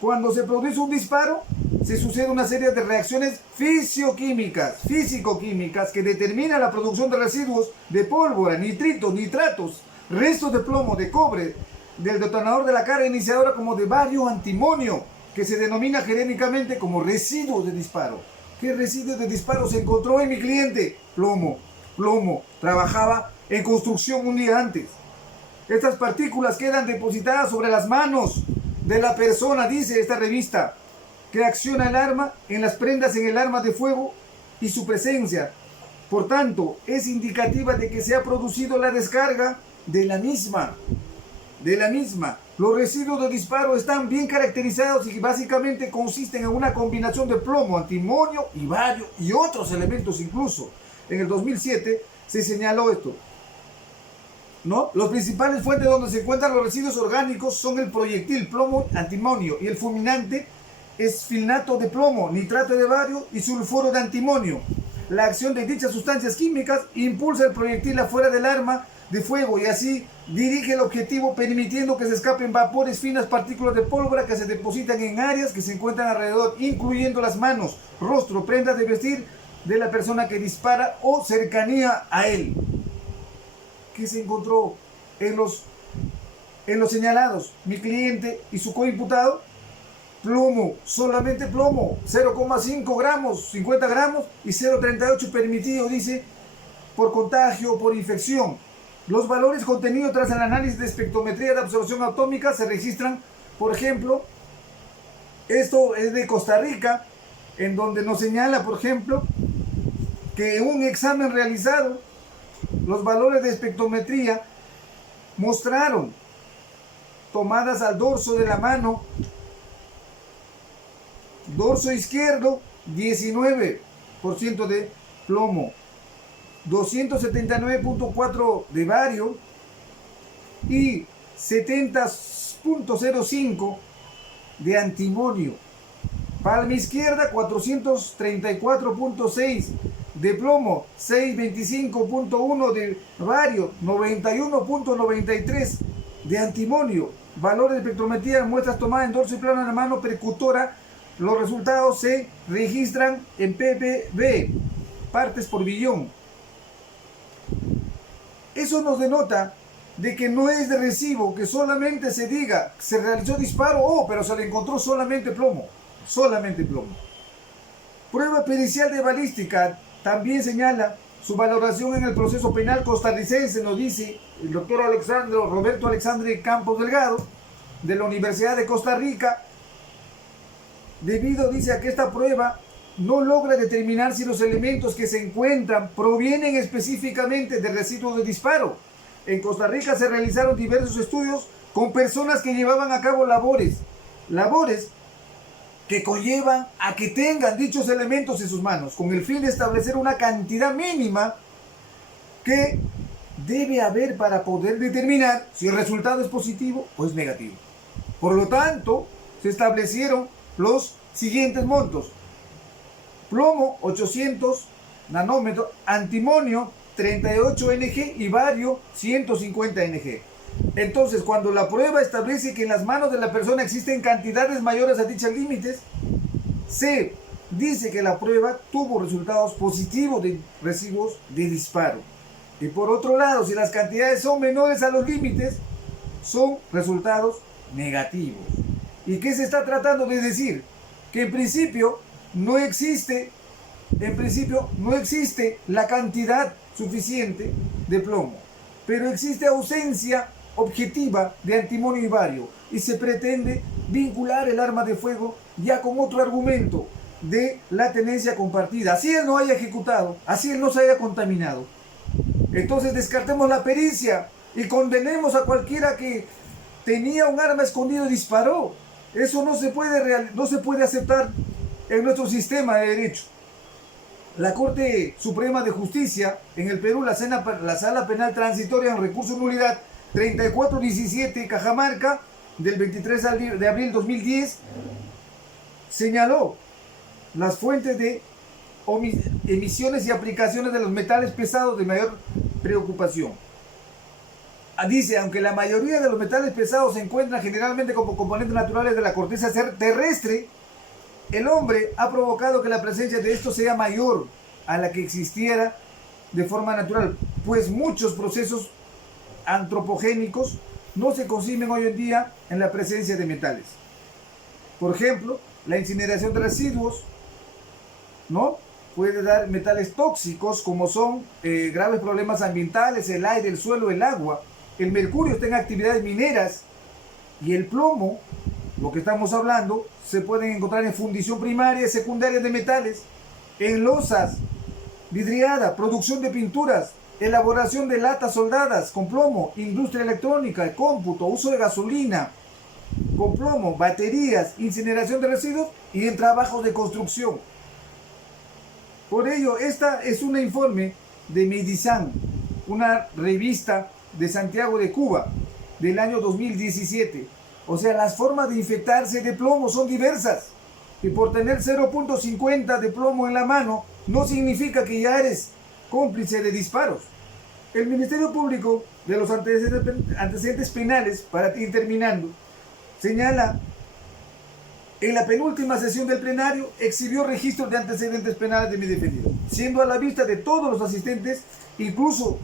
Cuando se produce un disparo, se sucede una serie de reacciones físico-químicas que determinan la producción de residuos de pólvora, nitritos, nitratos, restos de plomo, de cobre, del detonador de la carga iniciadora como de bario antimonio, que se denomina genéricamente como residuos de disparo. ¿Qué residuos de disparo se encontró en mi cliente? Plomo. Trabajaba en construcción un día antes. Estas partículas quedan depositadas sobre las manos de la persona, dice esta revista, que acciona el arma en las prendas en el arma de fuego y su presencia. Por tanto, es indicativa de que se ha producido la descarga de la misma. Los residuos de disparo están bien caracterizados y básicamente consisten en una combinación de plomo, antimonio y bario y otros elementos incluso. En el 2007, se señaló esto, ¿no? Los principales fuentes donde se encuentran los residuos orgánicos son el proyectil, plomo, antimonio, y el fulminante es filnato de plomo, nitrato de bario y sulfuro de antimonio. La acción de dichas sustancias químicas impulsa el proyectil afuera del arma de fuego y así dirige el objetivo, permitiendo que se escapen vapores, finas partículas de pólvora que se depositan en áreas que se encuentran alrededor, incluyendo las manos, rostro, prendas de vestir de la persona que dispara o cercanía a él. ¿Qué se encontró en los señalados? Mi cliente y su coimputado. Plomo, solamente plomo, 0,5 gramos, 50 gramos y 0,38 permitido, dice, por contagio o por infección. Los valores contenidos tras el análisis de espectrometría de absorción atómica se registran, por ejemplo, esto es de Costa Rica, en donde nos señala, por ejemplo, que en un examen realizado, los valores de espectrometría mostraron tomadas al dorso de la mano, dorso izquierdo, 19% de plomo, 279.4 de bario y 70.05 de antimonio. Palma izquierda, 434.6 de plomo, 625.1 de bario, 91.93 de antimonio. Valores de espectrometría, muestras tomadas en dorso y plano de la mano percutora. Los resultados se registran en ppb, partes por billón. Eso nos denota de que no es de recibo que solamente se diga se realizó disparo, pero se le encontró solamente plomo. Solamente plomo. Prueba pericial de balística también señala su valoración en el proceso penal costarricense, nos dice el doctor Roberto Alexandre Campos Delgado, de la Universidad de Costa Rica, debido, dice, a que esta prueba no logra determinar si los elementos que se encuentran provienen específicamente de residuos de disparo. En Costa Rica se realizaron diversos estudios con personas que llevaban a cabo labores que conllevan a que tengan dichos elementos en sus manos, con el fin de establecer una cantidad mínima que debe haber para poder determinar si el resultado es positivo o es negativo. Por lo tanto, se establecieron los siguientes montos: plomo 800 nanómetros, antimonio 38 Ng y bario 150 Ng. Entonces, cuando la prueba establece que en las manos de la persona existen cantidades mayores a dichos límites, se dice que la prueba tuvo resultados positivos de residuos de disparo. Y por otro lado, si las cantidades son menores a los límites, son resultados negativos. ¿Y qué se está tratando de decir? Que en principio no existe la cantidad suficiente de plomo, pero existe ausencia objetiva de antimonio y bario, y se pretende vincular el arma de fuego ya con otro argumento de la tenencia compartida. Así él no haya ejecutado, así él no se haya contaminado. Entonces descartemos la pericia y condenemos a cualquiera que tenía un arma escondido y disparó. Eso no se puede aceptar en nuestro sistema de derecho. La Corte Suprema de Justicia en el Perú, la Sala Penal Transitoria en recurso de nulidad 3417 Cajamarca del 23 de abril 2010, señaló las fuentes de emisiones y aplicaciones de los metales pesados de mayor preocupación. Dice, aunque la mayoría de los metales pesados se encuentran generalmente como componentes naturales de la corteza terrestre, el hombre ha provocado que la presencia de estos sea mayor a la que existiera de forma natural, pues muchos procesos antropogénicos no se conciben hoy en día en la presencia de metales. Por ejemplo, la incineración de residuos, ¿no?, puede dar metales tóxicos como son graves problemas ambientales, el aire, el suelo, el agua. El mercurio está en actividades mineras y el plomo, lo que estamos hablando, se pueden encontrar en fundición primaria y secundaria de metales, en losas, vidriada, producción de pinturas, elaboración de latas soldadas con plomo, industria electrónica, cómputo, uso de gasolina con plomo, baterías, incineración de residuos y en trabajos de construcción. Por ello, esta es un informe de Medizán, una revista de Santiago de Cuba del año 2017. O sea, las formas de infectarse de plomo son diversas. Y por tener 0.50 de plomo en la mano, no significa que ya eres cómplice de disparos. El Ministerio Público de los antecedentes penales, para ir terminando, señala, en la penúltima sesión del plenario, exhibió registros de antecedentes penales de mi defendido, siendo a la vista de todos los asistentes, incluso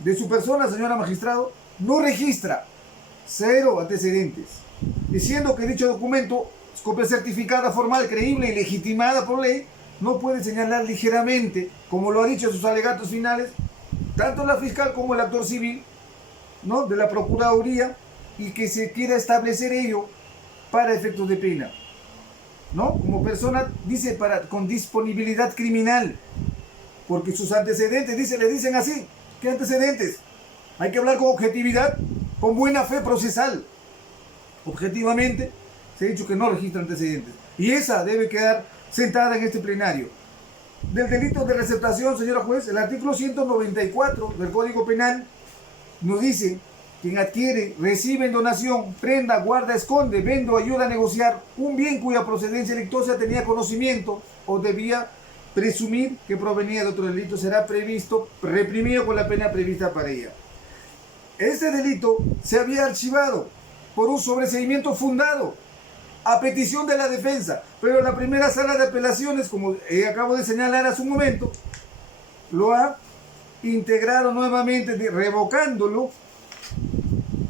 de su persona, señora magistrado, no registra 0 antecedentes, diciendo que dicho documento, copia certificada, formal, creíble y legitimada por ley, no puede señalar ligeramente, como lo ha dicho en sus alegatos finales, tanto la fiscal como el actor civil, ¿no?, de la Procuraduría, y que se quiera establecer ello para efectos de pena, ¿no? Como persona, dice, con disponibilidad criminal, porque sus antecedentes, dice, le dicen así. ¿Qué antecedentes? Hay que hablar con objetividad, con buena fe procesal. Objetivamente, se ha dicho que no registra antecedentes. Y esa debe quedar sentada en este plenario. Del delito de receptación, señora juez, el artículo 194 del Código Penal nos dice: quien adquiere, recibe en donación, prenda, guarda, esconde, vende o ayuda a negociar un bien cuya procedencia delictuosa tenía conocimiento o debía presumir que provenía de otro delito, será reprimido con la pena prevista para ella. Este delito se había archivado por un sobreseimiento fundado a petición de la defensa, pero la primera sala de apelaciones, como acabo de señalar hace un momento, lo ha integrado nuevamente, revocándolo,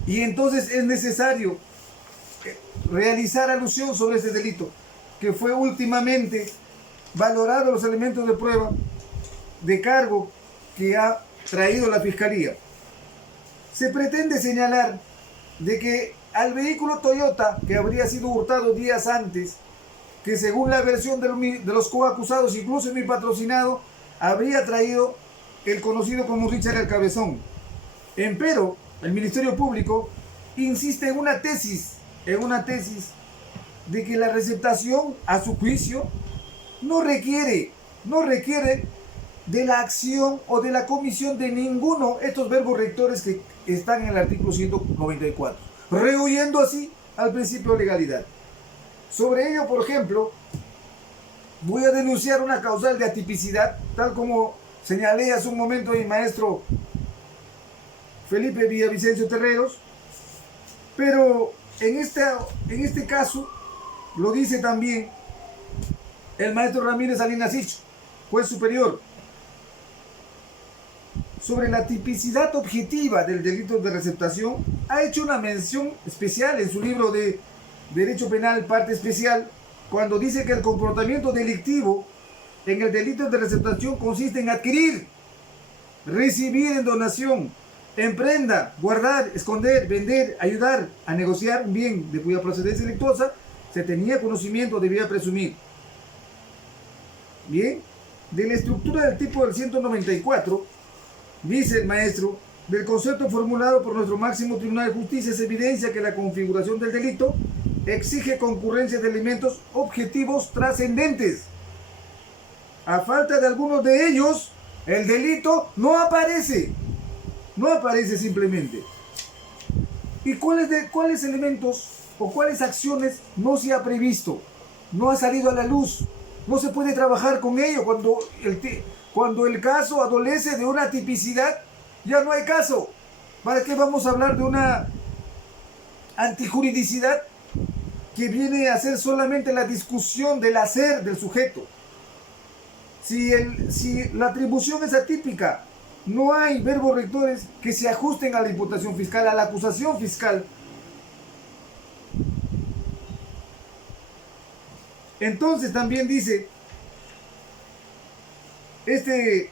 y entonces es necesario realizar alusión sobre este delito, que fue últimamente valorado los elementos de prueba de cargo que ha traído la Fiscalía. Se pretende señalar de que al vehículo Toyota, que habría sido hurtado días antes, que según la versión de los coacusados, incluso mi patrocinado, habría traído el conocido como Richard el Cabezón. Empero, el Ministerio Público insiste en una tesis de que la receptación, a su juicio, no requiere de la acción o de la comisión de ninguno de estos verbos rectores que están en el artículo 194, rehuyendo así al principio de legalidad. Sobre ello, por ejemplo, voy a denunciar una causal de atipicidad, tal como señalé hace un momento a mi maestro Felipe Villavicencio Terreros, pero en este caso lo dice también el maestro Ramírez Salinas Hicho, juez superior, sobre la tipicidad objetiva del delito de receptación. Ha hecho una mención especial en su libro de Derecho Penal, parte especial, cuando dice que el comportamiento delictivo en el delito de receptación consiste en adquirir, recibir en donación, en prenda, guardar, esconder, vender, ayudar a negociar un bien de cuya procedencia delictuosa se tenía conocimiento o debía presumir. Bien, de la estructura del tipo del 194, dice el maestro, del concepto formulado por nuestro máximo Tribunal de Justicia, es evidencia que la configuración del delito exige concurrencia de elementos objetivos trascendentes. A falta de algunos de ellos, el delito no aparece simplemente. ¿Y cuáles elementos o cuáles acciones no se ha previsto? No ha salido a la luz. No se puede trabajar con ello cuando el caso adolece de una tipicidad. Ya no hay caso. ¿Para qué vamos a hablar de una antijuridicidad que viene a ser solamente la discusión del hacer del sujeto? Si la atribución es atípica, no hay verbos rectores que se ajusten a la imputación fiscal, a la acusación fiscal. Entonces también dice este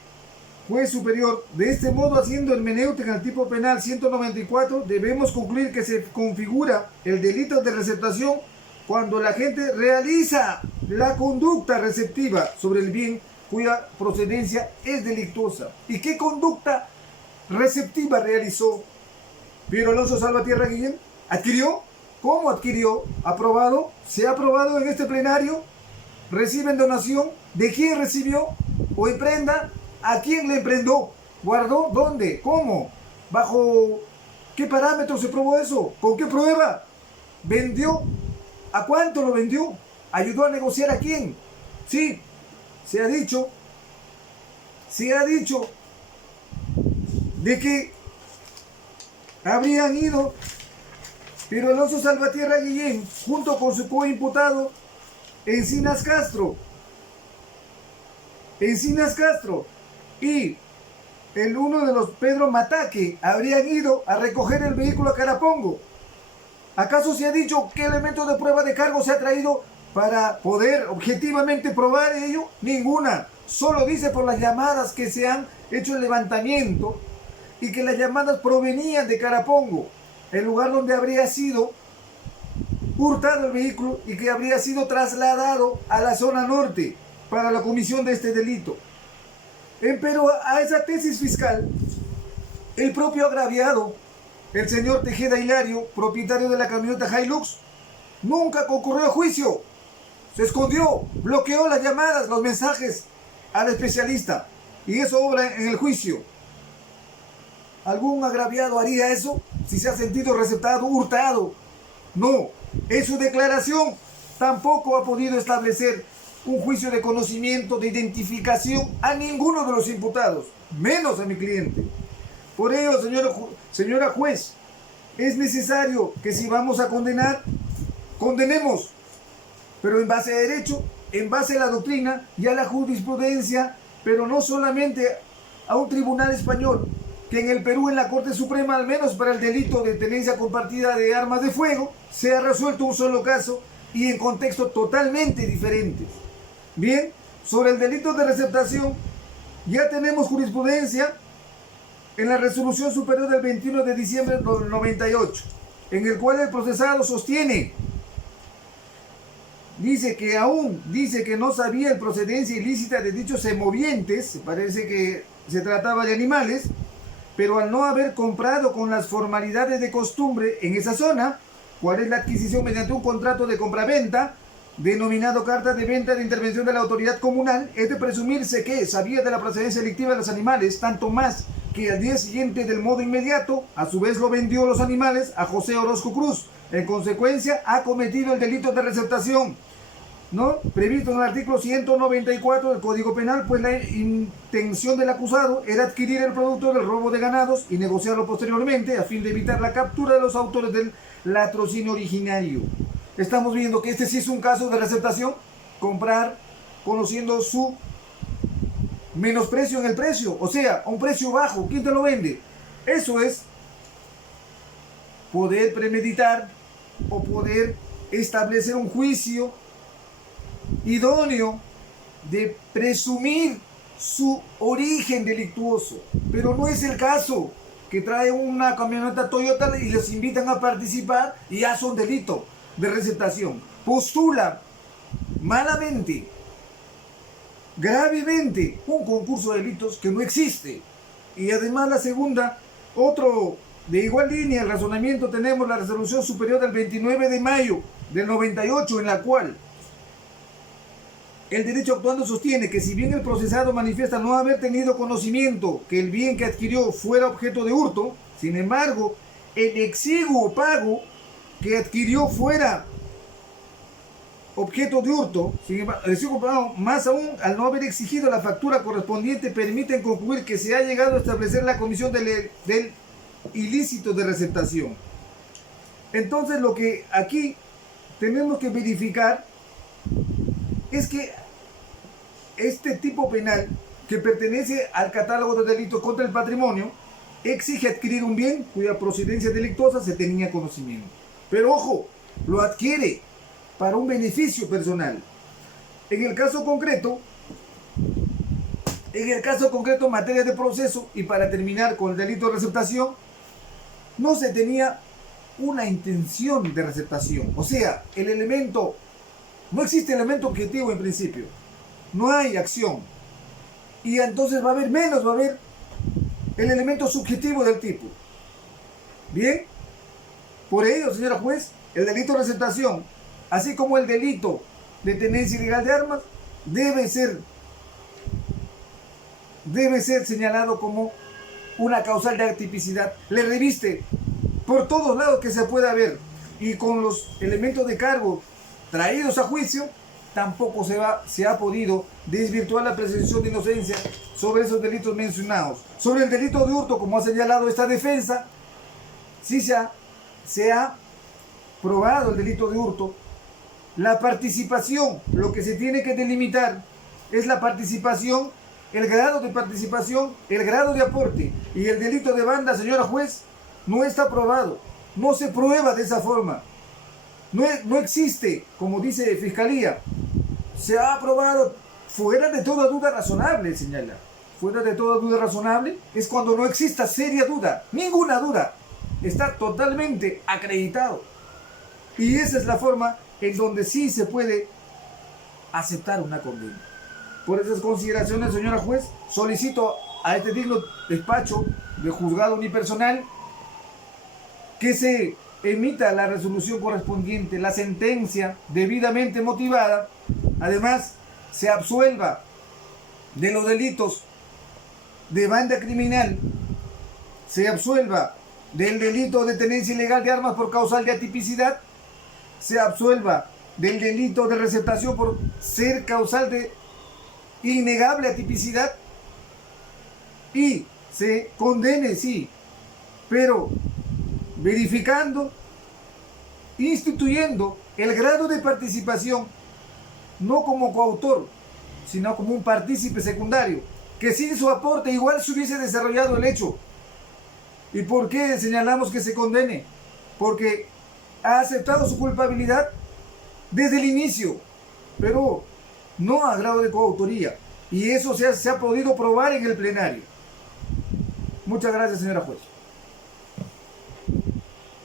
juez superior: de este modo, haciendo hermenéutica en el tipo penal 194, debemos concluir que se configura el delito de receptación cuando la gente realiza la conducta receptiva sobre el bien cuya procedencia es delictuosa. ¿Y qué conducta receptiva realizó Piero Alonso Salvatierra Guillén? ¿Adquirió? ¿Cómo adquirió? ¿Aprobado? ¿Se ha aprobado en este plenario? ¿Recibe en donación? ¿De quién recibió? ¿O en prenda? ¿A quién le emprendó? ¿Guardó? ¿Dónde? ¿Cómo? ¿Bajo qué parámetros se probó eso? ¿Con qué prueba? ¿Vendió? ¿A cuánto lo vendió? ¿Ayudó a negociar a quién? Sí, se ha dicho de que habrían ido Pero Alonso Salvatierra Guillén, junto con su coimputado Encinas Castro, y uno de los Pedro Mataque, habrían ido a recoger el vehículo a Carapongo. ¿Acaso se ha dicho qué elemento de prueba de cargo se ha traído para poder objetivamente probar ello? Ninguna. Solo dice por las llamadas que se han hecho el levantamiento y que las llamadas provenían de Carapongo, el lugar donde habría sido hurtado el vehículo y que habría sido trasladado a la zona norte para la comisión de este delito. Pero a esa tesis fiscal, el propio agraviado, el señor Tejeda Hilario, propietario de la camioneta Hilux, nunca concurrió a juicio. Se escondió, bloqueó las llamadas, los mensajes al especialista, y eso obra en el juicio. ¿Algún agraviado haría eso si se ha sentido receptado, hurtado? No. En su declaración tampoco ha podido establecer un juicio de conocimiento, de identificación a ninguno de los imputados, menos a mi cliente. Por ello, señora juez, es necesario que si vamos a condenar, condenemos, pero en base a derecho, en base a la doctrina y a la jurisprudencia, pero no solamente a un tribunal español, que en el Perú, en la Corte Suprema, al menos para el delito de tenencia compartida de armas de fuego, se ha resuelto un solo caso y en contextos totalmente diferentes. Bien, sobre el delito de receptación, ya tenemos jurisprudencia en la resolución superior del 21 de diciembre del 98, en el cual el procesado sostiene, dice que no sabía la procedencia ilícita de dichos semovientes, parece que se trataba de animales, pero al no haber comprado con las formalidades de costumbre en esa zona, cuál es la adquisición mediante un contrato de compraventa, denominado carta de venta de intervención de la autoridad comunal, es de presumirse que sabía de la procedencia delictiva de los animales, tanto más que al día siguiente del modo inmediato, a su vez lo vendió los animales a José Orozco Cruz. En consecuencia, ha cometido el delito de receptación, ¿no?, previsto en el artículo 194 del Código Penal, pues la intención del acusado era adquirir el producto del robo de ganados y negociarlo posteriormente a fin de evitar la captura de los autores del latrocinio originario. Estamos viendo que este sí es un caso de receptación, comprar conociendo su menosprecio en el precio, o sea, a un precio bajo. ¿Quién te lo vende? Eso es poder premeditar o poder establecer un juicio idóneo de presumir su origen delictuoso, pero no es el caso que trae una camioneta Toyota y les invitan a participar y ya son delito de receptación. Postula malamente, gravemente, un concurso de delitos que no existe. Y además la segunda, otro de igual línea, el razonamiento, tenemos la resolución superior del 29 de mayo del 98, en la cual el derecho actuando sostiene que si bien el procesado manifiesta no haber tenido conocimiento que el bien que adquirió fuera objeto de hurto, sin embargo, el exiguo pago que adquirió fuera objeto de hurto, sin embargo, el exiguo pago, más aún al no haber exigido la factura correspondiente, permiten concluir que se ha llegado a establecer la comisión del ilícito de receptación. Entonces, lo que aquí tenemos que verificar es que este tipo penal, que pertenece al catálogo de delitos contra el patrimonio, exige adquirir un bien cuya procedencia delictuosa se tenía conocimiento. Pero ojo, lo adquiere para un beneficio personal. En el caso concreto, en materia de proceso, y para terminar con el delito de receptación, no se tenía una intención de receptación. O sea, no existe elemento objetivo en principio. No hay acción. Y entonces va a haber el elemento subjetivo del tipo. Bien. Por ello, señora juez, el delito de receptación, así como el delito de tenencia ilegal de armas, debe ser señalado como una causal de atipicidad, le reviste por todos lados que se pueda ver, y con los elementos de cargo traídos a juicio, tampoco se ha podido desvirtuar la presunción de inocencia sobre esos delitos mencionados. Sobre el delito de hurto, como ha señalado esta defensa, sí se ha probado el delito de hurto. La participación, lo que se tiene que delimitar es la participación, el grado de participación, el grado de aporte, y el delito de banda, señora juez, no está probado, no se prueba de esa forma. No existe, como dice Fiscalía, se ha aprobado fuera de toda duda razonable, señala. Fuera de toda duda razonable es cuando no exista seria duda, ninguna duda. Está totalmente acreditado. Y esa es la forma en donde sí se puede aceptar una condena. Por esas consideraciones, señora juez, solicito a este digno despacho de juzgado unipersonal que se emita la resolución correspondiente, la sentencia debidamente motivada. Además, se absuelva de los delitos de banda criminal, se absuelva del delito de tenencia ilegal de armas por causal de atipicidad, se absuelva del delito de receptación por ser causal de innegable atipicidad, y se condene, sí, pero verificando, instituyendo el grado de participación, no como coautor, sino como un partícipe secundario, que sin su aporte igual se hubiese desarrollado el hecho. ¿Y por qué señalamos que se condene? Porque ha aceptado su culpabilidad desde el inicio, pero no a grado de coautoría. Y eso se ha podido probar en el plenario. Muchas gracias, señora juez.